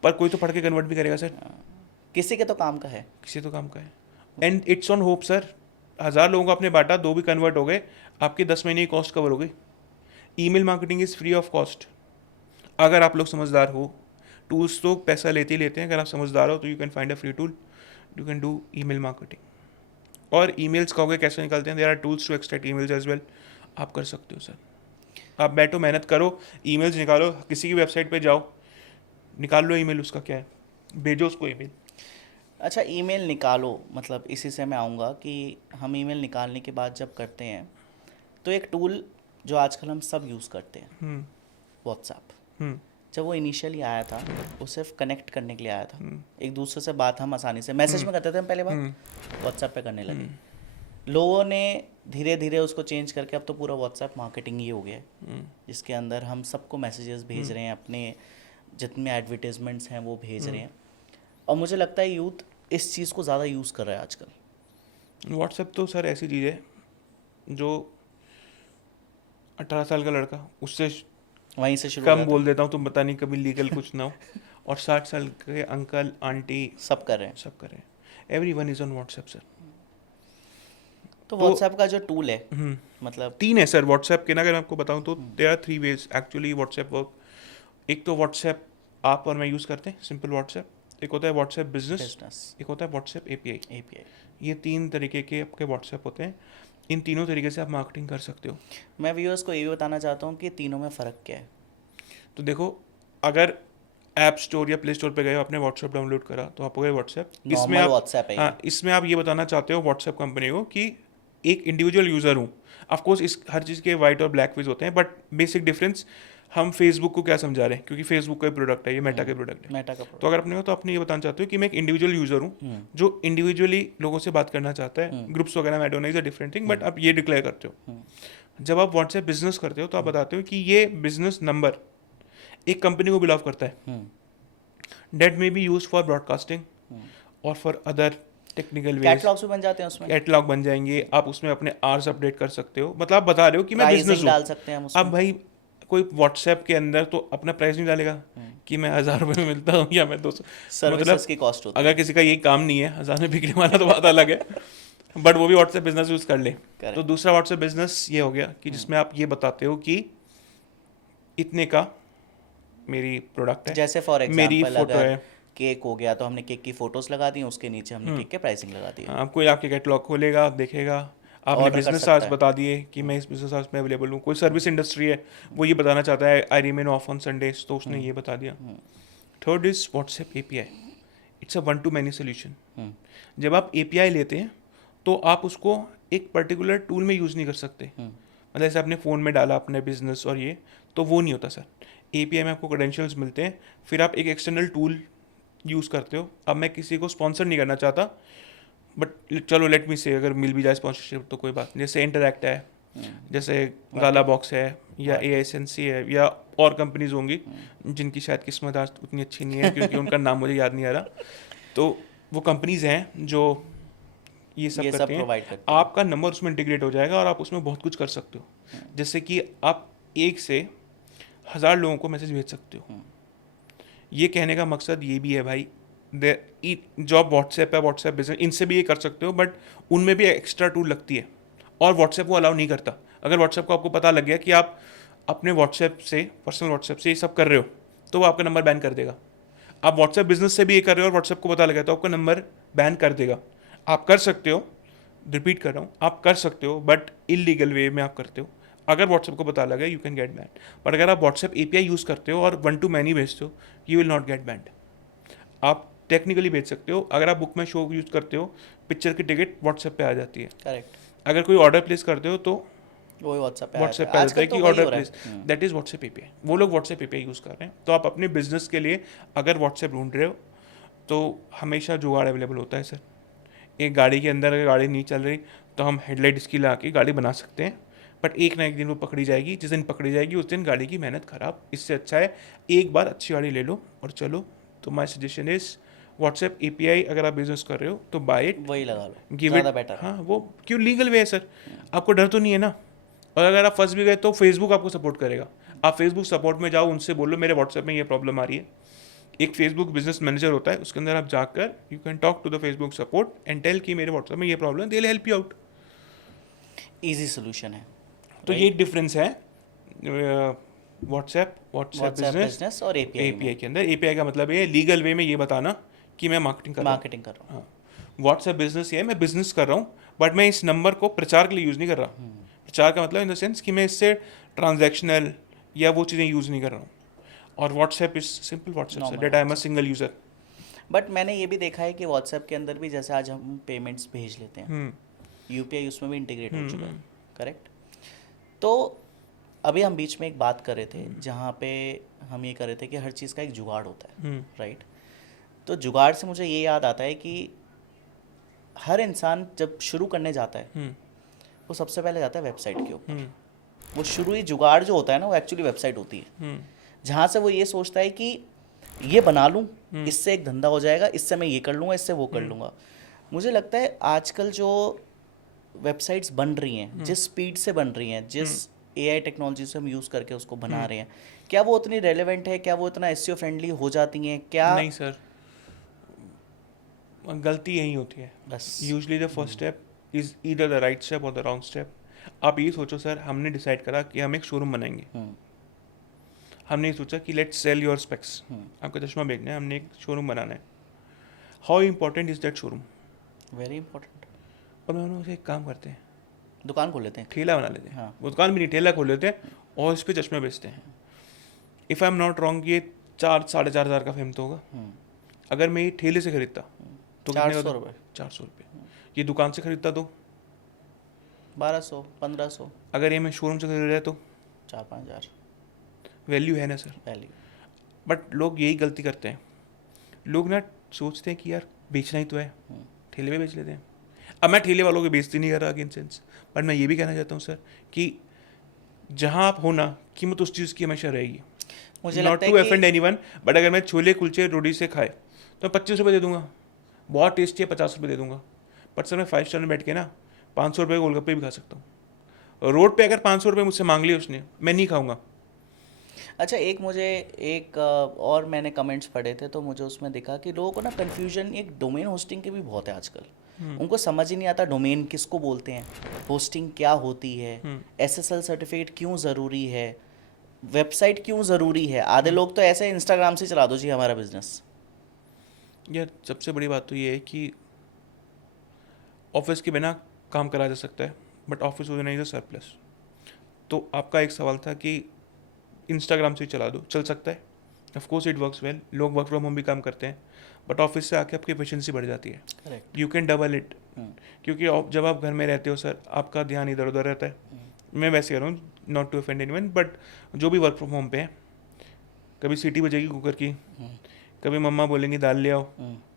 पर कोई तो पढ़ के कन्वर्ट भी करेगा सर, किसी के तो काम का है। किसी तो काम का है। And it's on hope sir, 1000 लोगों को आपने बांटा, 2 भी कन्वर्ट हो गए, आपकी 10 महीने की कॉस्ट कवर हो गई। Email marketing is free of cost अगर आप लोग समझदार हो। टूल्स तो पैसा लेते ही लेते हैं, अगर आप समझदार हो तो you can find a free tool, you can do email marketing. और ईमेल्स कहोगे कैसे निकलते हैं, there are tools to extract emails as well, आप कर सकते हो सर। आप बैठो, मेहनत करो, ईमेल्स निकालो, किसी की वेबसाइट पे जाओ, निकाल लो ईमेल, उसका क्या है, भेजो उसको ईमेल। अच्छा, ईमेल निकालो, मतलब इसी से मैं आऊँगा कि हम ईमेल निकालने के बाद जब करते हैं तो एक टूल जो आजकल हम सब यूज़ करते हैं, व्हाट्सएप। जब वो इनिशियली आया था वो सिर्फ कनेक्ट करने के लिए आया था, एक दूसरे से बात हम आसानी से मैसेज में करते थे हम पहले बात, व्हाट्सएप पे करने लगे। लोगों ने धीरे धीरे उसको चेंज करके अब तो पूरा व्हाट्सएप मार्केटिंग ही हो गया है, जिसके अंदर हम सबको मैसेजेस भेज रहे हैं, अपने जितने एडवर्टीजमेंट्स हैं वो भेज रहे हैं। और मुझे लगता है यूथ इस चीज़ को ज़्यादा यूज़ कर रहा है आजकल। व्हाट्सएप तो सर ऐसी चीज़ है जो 18 साल का लड़का, उससे वहीं से शुरू कम हो जाता बोल देता हूँ, तो पता नहीं कभी लीगल कुछ ना हो, और 60 साल के अंकल आंटी है, सब कर रहे हैं। सब करें। Everyone is on WhatsApp sir. तो तो व्हाट्सएप का जो टूल है, हम्म, मतलब 3 है सर व्हाट्सएप के ना, अगर मैं आपको बताऊँ तो there are 3 ways actually WhatsApp work. एक तो व्हाट्सएप आप और मैं यूज़ करते हैं, सिंपल व्हाट्सएप। एक होता है व्हाट्सएप बिजनेस, बिजनेस एक होता है व्हाट्सएप एपीआई। एपीआई। ये 3 तरीके के आपके व्हाट्सएप होते हैं। इन तीनों तरीके से आप मार्केटिंग कर सकते हो। मैं व्यूअर्स को ये भी बताना चाहता हूँ कि तीनों में फ़र्क क्या है। तो देखो, अगर ऐप स्टोर या प्ले स्टोर पे गए हो, आपने व्हाट्सएप डाउनलोड करा, तो आप हो गए व्हाट्सएप। इसमें नॉर्मल आप, व्हाट्सएप है ये। हाँ, इसमें आप ये बताना चाहते हो व्हाट्सएप कंपनी को कि एक इंडिविजुअल यूज़र हूँ। ऑफकोर्स इस हर चीज़ के वाइट और ब्लैक वेज होते हैं, बट बेसिक डिफरेंस हम फेसबुक को क्या समझा रहे हैं, क्योंकि फेसबुक का ही प्रोडक्ट है, ये मेटा के प्रोडक्ट है। मेटा का तो अगर अपने हो तो आपने ये बताना चाहते हो कि मैं एक इंडिविजुअल यूज़र हूँ जो इंडिविजुअली लोगों से बात करना चाहता है। ग्रुप्स वगैरह में is a different thing, but आप ये डिक्लेयर करते हो। जब आप व्हाट्सएप बिजनेस करते हो तो आप बताते हो कि ये बिजनेस नंबर एक कंपनी को बिलोव करता है, that may be used for broadcasting और for other technical ways. Catalogues भी बन जाते हैं उसमें, कैटलॉग बन जाएंगे, आप उसमें अपने आवर्स अपडेट कर सकते हो। मतलब आप बता रहे हो कि मैं बिजनेस प्राइसिंग हूँ। डाल सकते हैं हम अब उसमें। भाई कोई व्हाट्सएप के अंदर तो अपना प्राइस नहीं डालेगा कि मैं 1000 रुपये में मिलता हूँ या मैं 200। सर्विसेज मतलब की कॉस्ट होती अगर है। किसी का यही काम नहीं है 1000 में बिकने वाला, तो बात अलग है, बट वो भी व्हाट्सएप बिजनेस यूज़ कर ले। Correct. तो दूसरा व्हाट्सएप बिजनेस ये हो गया कि जिसमें आप ये बताते हो कि इतने का मेरी प्रोडक्ट है, जैसे फॉर मेरी एग्जांपल फोटो अगर है। केक हो गया तो हमने केक की फोटोज लगा दी, उसके नीचे हमने केक के प्राइसिंग लगा दी, हाँ, कोई आपके कैटलॉग खोलेगा, देखेगा, आपने ऑर्डर कर बिजनेस सकता आवर्स है। बता दिए कि मैं इस बिजनेस आवर्स में अवेलेबल हूँ। कोई सर्विस इंडस्ट्री है, वो ये बताना चाहता है I remain of on Sundays, तो उसने ये बता दिया। Third is WhatsApp API. It's a one two many solution. जब आप एपीआई लेते हैं तो आप उसको एक पर्टिकुलर टूल में यूज़ नहीं कर सकते। मतलब जैसे आपने फ़ोन में डाला अपने बिजनेस और ये, तो वो नहीं होता सर। एपीआई में आपको क्रेडेंशियल्स मिलते हैं, फिर आप एक एक्सटर्नल टूल यूज़ करते हो। अब मैं किसी को स्पॉन्सर नहीं करना चाहता, बट चलो लेट मी से, अगर मिल भी जाए स्पॉन्सरशिप तो कोई बात नहीं। जैसे इंटरैक्ट है, जैसे गाला बॉक्स है, या एएसएनसी है, या और कंपनीज होंगी जिनकी शायद किस्मत आज उतनी अच्छी नहीं है क्योंकि उनका नाम मुझे याद नहीं आ रहा। तो वो कंपनीज हैं जो ये सब करते हैं। प्रोवाइड करते हैं। आपका नंबर उसमें इंटीग्रेट हो जाएगा और आप उसमें बहुत कुछ कर सकते हो। जैसे कि आप एक से 1000 लोगों को मैसेज भेज सकते हो। ये कहने का मकसद ये भी है भाई, जो व्हाट्सएप है, व्हाट्सएप बिजनेस, इनसे भी ये कर सकते हो, बट उनमें भी एक्स्ट्रा टूल लगती है और व्हाट्सएप वो अलाउ नहीं करता। अगर व्हाट्सएप को आपको पता लग गया कि आप अपने व्हाट्सएप से, पर्सनल व्हाट्सएप से ये सब कर रहे हो, तो वो आपका नंबर बैन कर देगा। आप व्हाट्सएप बिजनेस से भी ये कर रहे हो और व्हाट्सएप को पता लगा तो आपका नंबर बैन कर देगा। आप कर सकते हो, रिपीट कर रहा हूँ, आप कर सकते हो, बट इलीगल वे में आप करते हो। अगर व्हाट्सएप को पता लगा you can gate band, but अगर आप व्हाट्सएप एपीआई यूज़ करते हो और वन टू मैनी भेजते हो, you will not gate band. आप टेक्निकली भेज सकते हो। अगर आप बुक में शो यूज़ करते हो, पिक्चर की टिकट व्हाट्सएप पे आ जाती है। करेक्ट। अगर कोई ऑर्डर प्लेस करते हो तो वही व्हाट्सएप पे व्हाट्सएप आता पे है आ जाता है आजकल, कि तो वही ऑर्डर हो रहा प्लेस, है। That is WhatsApp API. वो लोग व्हाट्सएप एपीआई यूज़ कर रहे हैं। तो आप अपने बिजनेस के लिए अगर व्हाट्सएप ढूंढ रहे हो तो हमेशा जुगाड़ अवेलेबल होता है सर। एक गाड़ी के अंदर अगर गाड़ी नहीं चल रही तो हम हेडलाइट इसकी लगा के गाड़ी बना सकते हैं, बट एक ना एक दिन वो पकड़ी जाएगी। जिस दिन पकड़ी जाएगी उस दिन गाड़ी की मेहनत खराब। इससे अच्छा है एक बार अच्छी गाड़ी ले लो और चलो। तो my suggestion is WhatsApp API, अगर आप बिजनेस कर रहे हो तो बाय इट, वही लगा लो, गिव ज़्यादा इट। बेटर। हाँ, वो क्यों लीगल वे है सर, आपको डर तो नहीं है ना। और अगर आप फंस भी गए तो फेसबुक आपको सपोर्ट करेगा। आप फेसबुक सपोर्ट में जाओ, उनसे बोलो मेरे व्हाट्सएप में ये प्रॉब्लम आ रही है। एक फेसबुक बिजनेस मैनेजर होता है, उसके अंदर आप जाकर you can talk to the Facebook support and tell कि मेरे व्हाट्सएप में ये problem, they will help you out. Easy solution है। तो ये डिफरेंस है व्हाट्सएप व्हाट्सएप बिजनेस बिजनेस और एपीआई एपीआई के अंदर। एपीआई का मतलब ये लीगल वे में ये बताना कि मैं मार्केटिंग कर रहा हूँ। मार्केटिंग कर रहा हूँ। हाँ, व्हाट्सएप बिजनेस ये है, मैं बिजनेस कर रहा हूँ, बट मैं इस नंबर को प्रचार के लिए यूज़ नहीं कर रहा। प्रचार का मतलब इन द सेंस कि मैं इससे ट्रांजैक्शनल या वो चीज़ें यूज़ नहीं कर रहा हूँ। और WhatsApp is simple WhatsApp that I am a single user. But मैंने ये भी देखा है कि व्हाट्सएप के अंदर भी जैसे आज हम पेमेंट्स भेज लेते हैं, यूपीआई उसमें भी इंटीग्रेट हो चुका है। करेक्ट। तो अभी हम बीच में एक बात कर रहे थे जहाँ पे हम ये कर रहे थे कि हर चीज़ का एक जुगाड़ होता है, राइट। तो जुगाड़ से मुझे ये याद आता है कि हर इंसान जब शुरू करने जाता है वो सबसे पहले जाता है वेबसाइट के ऊपर। वो शुरू ही जुगाड़ जो होता है ना, वो एक्चुअली वेबसाइट होती है, जहाँ से वो ये सोचता है कि ये बना लूँ, इससे एक धंधा हो जाएगा, इससे मैं ये कर लूँगा, इससे वो कर लूँगा। मुझे लगता है आजकल जो वेबसाइट्स बन रही हैं, जिस स्पीड से बन रही हैं, जिस एआई टेक्नोलॉजी से हम यूज़ करके उसको बना रहे हैं, क्या वो उतनी रेलेवेंट है? क्या वो इतना एसईओ फ्रेंडली हो जाती हैं क्या? नहीं सर, गलती यही होती है। बस usually the first step is either the right step और द रॉन्ग स्टेप। आप ये सोचो सर, हमने डिसाइड करा कि हम एक शोरूम बनाएंगे। हमने ये सोचा कि लेट्स सेल योर स्पेक्स, आपका चश्मा बेचना है, हमने एक शोरूम बनाना है। How important is that showroom? Very important. और मैं उन्होंने एक काम करते हैं, दुकान खोल लेते हैं। ठेला बना लेते हैं। हाँ। वो दुकान भी नहीं, ठेला खोल लेते हैं और इस पे चश्मे बेचते हैं। If I am not wrong, ये 4-4.5 हज़ार का फेम तो होगा। अगर मैं ये ठेले से खरीदता तो कितने का 400 होता? रुपये, 400 रुपये। ये दुकान से खरीदता तो 1200, 1500, अगर ये मैं शोरूम से खरीद रहा है तो 4-5 हज़ार वैल्यू है ना सर। वैल्यू। बट लोग यही गलती करते हैं। लोग ना सोचते हैं कि यार बेचना ही तो है, ठेले पे बेच लेते हैं। अब मैं ठेले वालों की बेइज्जती नहीं कर रहा इन सेंस, बट मैं ये भी कहना चाहता हूँ सर कि जहाँ आप हो ना, कीमत उस चीज़ की हमेशा रहेगी। मुझे नॉट लगता है टू कि ऑफेंड एनीवन, बट अगर मैं छोले कुलचे रोटी से खाए तो 25 रुपये दे दूंगा, बहुत टेस्टी है 50 रुपये दे दूंगा। बट सर मैं 5 स्टार में बैठ के ना 500 रुपये गोलगप्पे भी खा सकता हूँ। रोड पे अगर 500 रुपये मुझसे मांग लिए उसने, मैं नहीं खाऊंगा। अच्छा, एक और मैंने कमेंट्स पढ़े थे तो मुझे उसमें दिखा कि लोगों को ना कन्फ्यूजन एक डोमेन होस्टिंग के भी बहुत है आजकल। उनको समझ ही नहीं आता डोमेन किसको बोलते हैं, होस्टिंग क्या होती है, एसएसएल सर्टिफिकेट क्यों ज़रूरी है, वेबसाइट क्यों ज़रूरी है। आधे लोग तो ऐसे इंस्टाग्राम से चला दो जी हमारा बिजनेस। यार सबसे बड़ी बात तो ये है कि ऑफिस के बिना काम करा जा सकता है, बट ऑफिस होना इज अ सरप्लस। तो आपका एक सवाल था कि इंस्टाग्राम से चला दो, चल सकता है। Of course it works well, लोग वर्क फ्रॉम होम भी काम करते हैं, बट ऑफिस से आके आपकी एफिशिएंसी बढ़ जाती है। Correct. You can double it, क्योंकि जब आप घर में रहते हो सर, आपका ध्यान इधर उधर रहता है। मैं वैसे कह रहा हूँ, not to offend anyone, but जो भी वर्क फ्रॉम होम पे है, कभी सीटी बजेगी कुकर की, कभी मम्मा बोलेंगी दाल ले आओ,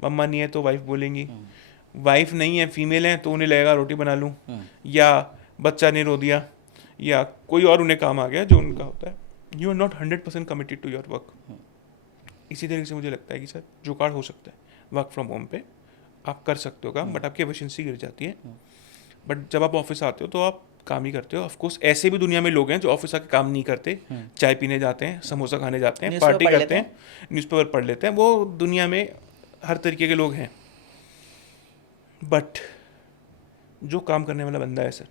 मम्मा नहीं है तो वाइफ बोलेंगी, वाइफ नहीं है फीमेल है तो उन्हें लगेगा रोटी बना लूँ, या बच्चा ने रो दिया, या कोई और उन्हें काम आ गया जो उनका होता है। You are not 100% committed to your work. इसी तरीके से मुझे लगता है कि सर जुगाड़ हो सकता है वर्क फ्रॉम होम पे, आप कर सकते हो काम, बट आपकी एफिशिएंसी गिर जाती है। बट जब आप ऑफिस आते हो तो आप काम ही करते हो। ऑफ कोर्स ऐसे भी दुनिया में लोग हैं जो ऑफिस आके काम नहीं करते, चाय पीने जाते हैं, समोसा खाने जाते हैं, न्यूज़पेपर पार्टी पढ़ करते लेते हैं, न्यूज़पेपर पढ़ लेते हैं। वो दुनिया में हर तरीके के लोग हैं। बट जो काम करने वाला बंदा है सर,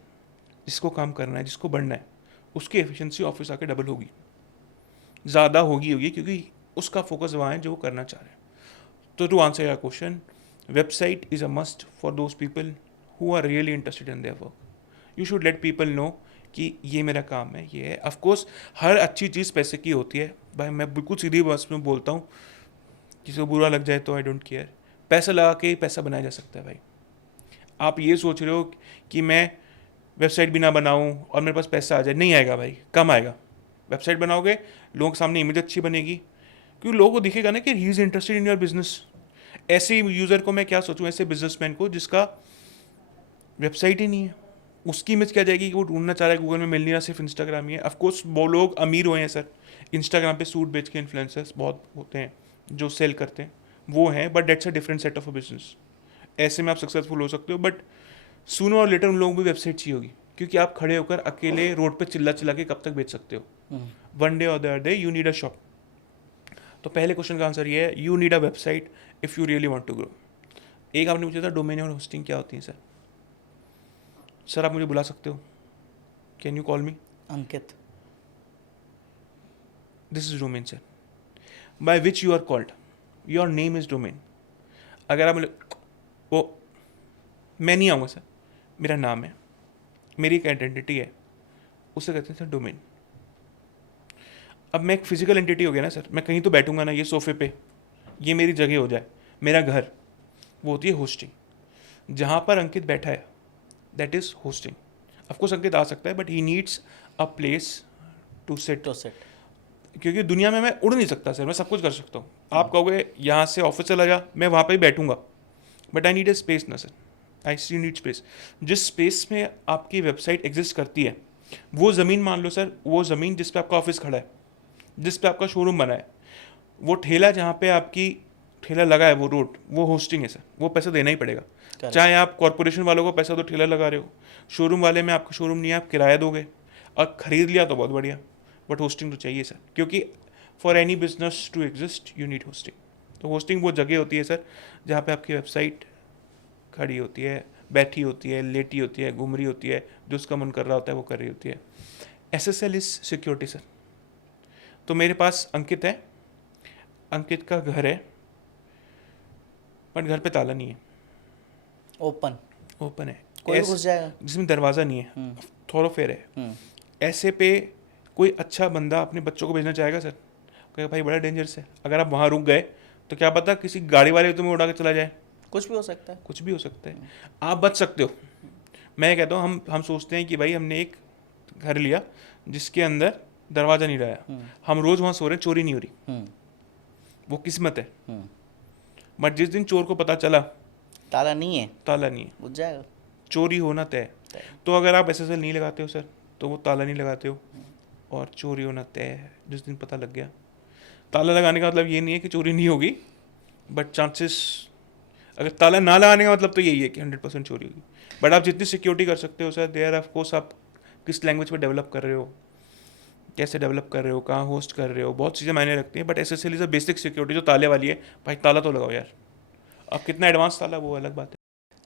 जिसको काम करना है, जिसको बढ़ना है, उसकी एफिशिएंसी ऑफिस आके डबल होगी, ज़्यादा होगी, क्योंकि उसका फोकस वहाँ है जो वो करना चाह रहे हैं। तो to answer your question, website is a must for those people who are really interested in their work. You should let people know कि ये मेरा काम है, ये है। ऑफकोर्स हर अच्छी चीज़ पैसे की होती है भाई, मैं बिल्कुल सीधी बात में बोलता हूँ, किसी को बुरा लग जाए तो आई डोंट केयर। पैसा लगा के ही पैसा बनाया जा सकता है भाई। आप ये सोच रहे हो कि मैं वेबसाइट भी ना बनाऊँ और मेरे पास पैसा आ जाए, नहीं आएगा भाई, कम आएगा। वेबसाइट बनाओगे, लोगों के सामने इमेज अच्छी बनेगी, क्योंकि लोगों को दिखेगा ना कि he is interested in your business. ऐसे यूज़र को मैं क्या सोचूं, ऐसे बिजनेसमैन को जिसका वेबसाइट ही नहीं है, उसकी इमेज क्या जाएगी कि वो ढूंढना चाह रहा है, गूगल में मिल नहीं रहा, सिर्फ इंस्टाग्राम ही है। ऑफकोर्स वो लोग अमीर हुए हैं सर, इंस्टाग्राम पे सूट बेच के इन्फ्लुएंसर्स बहुत होते हैं जो सेल करते हैं, वो हैं, but dates a different set of a business. ऐसे में आप सक्सेसफुल हो सकते हो, बट सूनर और लेटर उन लोगों को भी वेबसाइट चाहिए होगी, क्योंकि आप खड़े होकर अकेले रोड पे चिल्ला चिल्ला के कब तक बेच सकते हो। वन डे और the other day you need a shop. तो पहले क्वेश्चन का आंसर ये है, you need a website if you really want to grow. एक आपने पूछा था डोमेन और होस्टिंग क्या होती है सर। सर आप मुझे बुला सकते हो, can you call me Ankit. This is domain sir, by which you are called, your name is domain. अगर आप वो, मैं नहीं आऊँगा सर, मेरा नाम है, मेरी एक आइडेंटिटी है, उसे कहते हैं सर डोमेन। अब मैं एक फिजिकल एंटिटी हो गया ना सर, मैं कहीं तो बैठूंगा ना, ये सोफे पे, ये मेरी जगह हो जाए, मेरा घर, वो होती है होस्टिंग। जहाँ पर अंकित बैठा है that is hosting. Of course Ankit आ सकता है, but he needs a place to sit. क्योंकि दुनिया में मैं उड़ नहीं सकता सर, मैं सब कुछ कर सकता हूँ। आप कहोगे यहाँ से ऑफिस चला जा, मैं वहाँ पर ही बैठूंगा, but I need a space ना सर, आई सी नीड स्पेस। जिस स्पेस में आपकी वेबसाइट एग्जिस्ट करती है, वो ज़मीन मान लो सर, वो ज़मीन जिस पे आपका ऑफिस खड़ा है, जिस पे आपका शोरूम बना है, वो ठेला जहाँ पे आपकी ठेला लगा है वो रोड, वो होस्टिंग है सर, वो पैसा देना ही पड़ेगा। चाहे आप कॉरपोरेशन वालों को पैसा दो, ठेला लगा रहे हो, शोरूम वाले में आपका शोरूम नहीं है, आप किराया दोगे, और खरीद लिया तो बहुत बढ़िया, बट होस्टिंग तो चाहिए सर, क्योंकि for any business to exist you need hosting. तो होस्टिंग वो जगह होती है सर जहाँ पे आपकी वेबसाइट खड़ी होती है, बैठी होती है, लेटी होती है, घूम रही होती है, जो उसका मन कर रहा होता है वो कर रही होती है। SSL is security sir. तो मेरे पास अंकित है, अंकित का घर है, बट घर पे ताला नहीं है, ओपन ओपन है, कोई घुस जाएगा। जिसमें दरवाज़ा नहीं है, थोरोफेयर है। ऐसे पे कोई अच्छा बंदा अपने बच्चों को भेजना चाहेगा सर? कहेगा भाई बड़ा डेंजरस है, अगर आप वहाँ रुक गए तो क्या पता किसी गाड़ी वाले तुम्हें उड़ा के चला जाए, कुछ भी हो सकता है। कुछ भी हो सकता है। आप बच सकते हो। मैं कहता हूँ हम सोचते हैं कि भाई हमने एक घर लिया जिसके अंदर दरवाज़ा नहीं रहा, हम रोज़ वहाँ सो रहे हैं, चोरी नहीं हो रही, वो किस्मत है। बट जिस दिन चोर को पता चला ताला नहीं है, ताला नहीं है, घुस जाएगा। चोरी होना तय। तो अगर आप SSL नहीं लगाते हो सर, तो वो ताला नहीं लगाते हो, और चोरी होना तय है जिस दिन पता लग गया। ताला लगाने का मतलब ये नहीं है कि चोरी नहीं होगी, बट चांसेस, अगर ताला ना लगाने का मतलब तो यही है कि 100% चोरी होगी। बट आप जितनी सिक्योरिटी कर सकते हो सर, देयर ऑफ कोर्स आप किस लैंग्वेज पे डेवलप कर रहे हो, कैसे डेवलप कर रहे हो, कहाँ होस्ट कर रहे हो, बहुत चीज़ें मायने रखती हैं। But SSL is a basic security जो ताले वाली है। भाई ताला तो लगाओ यार, अब कितना एडवांस ताला वो अलग बात है।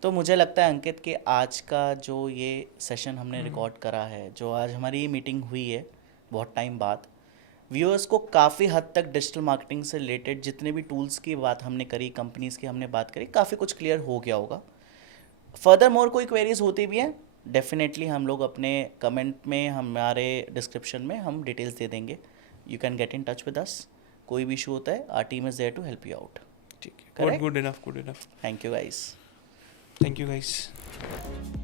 तो मुझे लगता है अंकित कि आज का जो ये सेशन हमने रिकॉर्ड करा है, जो आज हमारी ये मीटिंग हुई है बहुत टाइम बाद, व्यूअर्स को काफ़ी हद तक डिजिटल मार्केटिंग से रिलेटेड जितने भी टूल्स की बात हमने करी, कंपनीज़ की हमने बात करी, काफ़ी कुछ क्लियर हो गया होगा। फर्दर मोर कोई क्वेरीज होती भी हैं, डेफिनेटली हम लोग अपने कमेंट में, हमारे डिस्क्रिप्शन में हम डिटेल्स दे देंगे। You can get in touch with us. कोई भी इशू होता है, our team is there to help you out. ठीक है, good enough, good enough. Thank you guys. Thank you guys.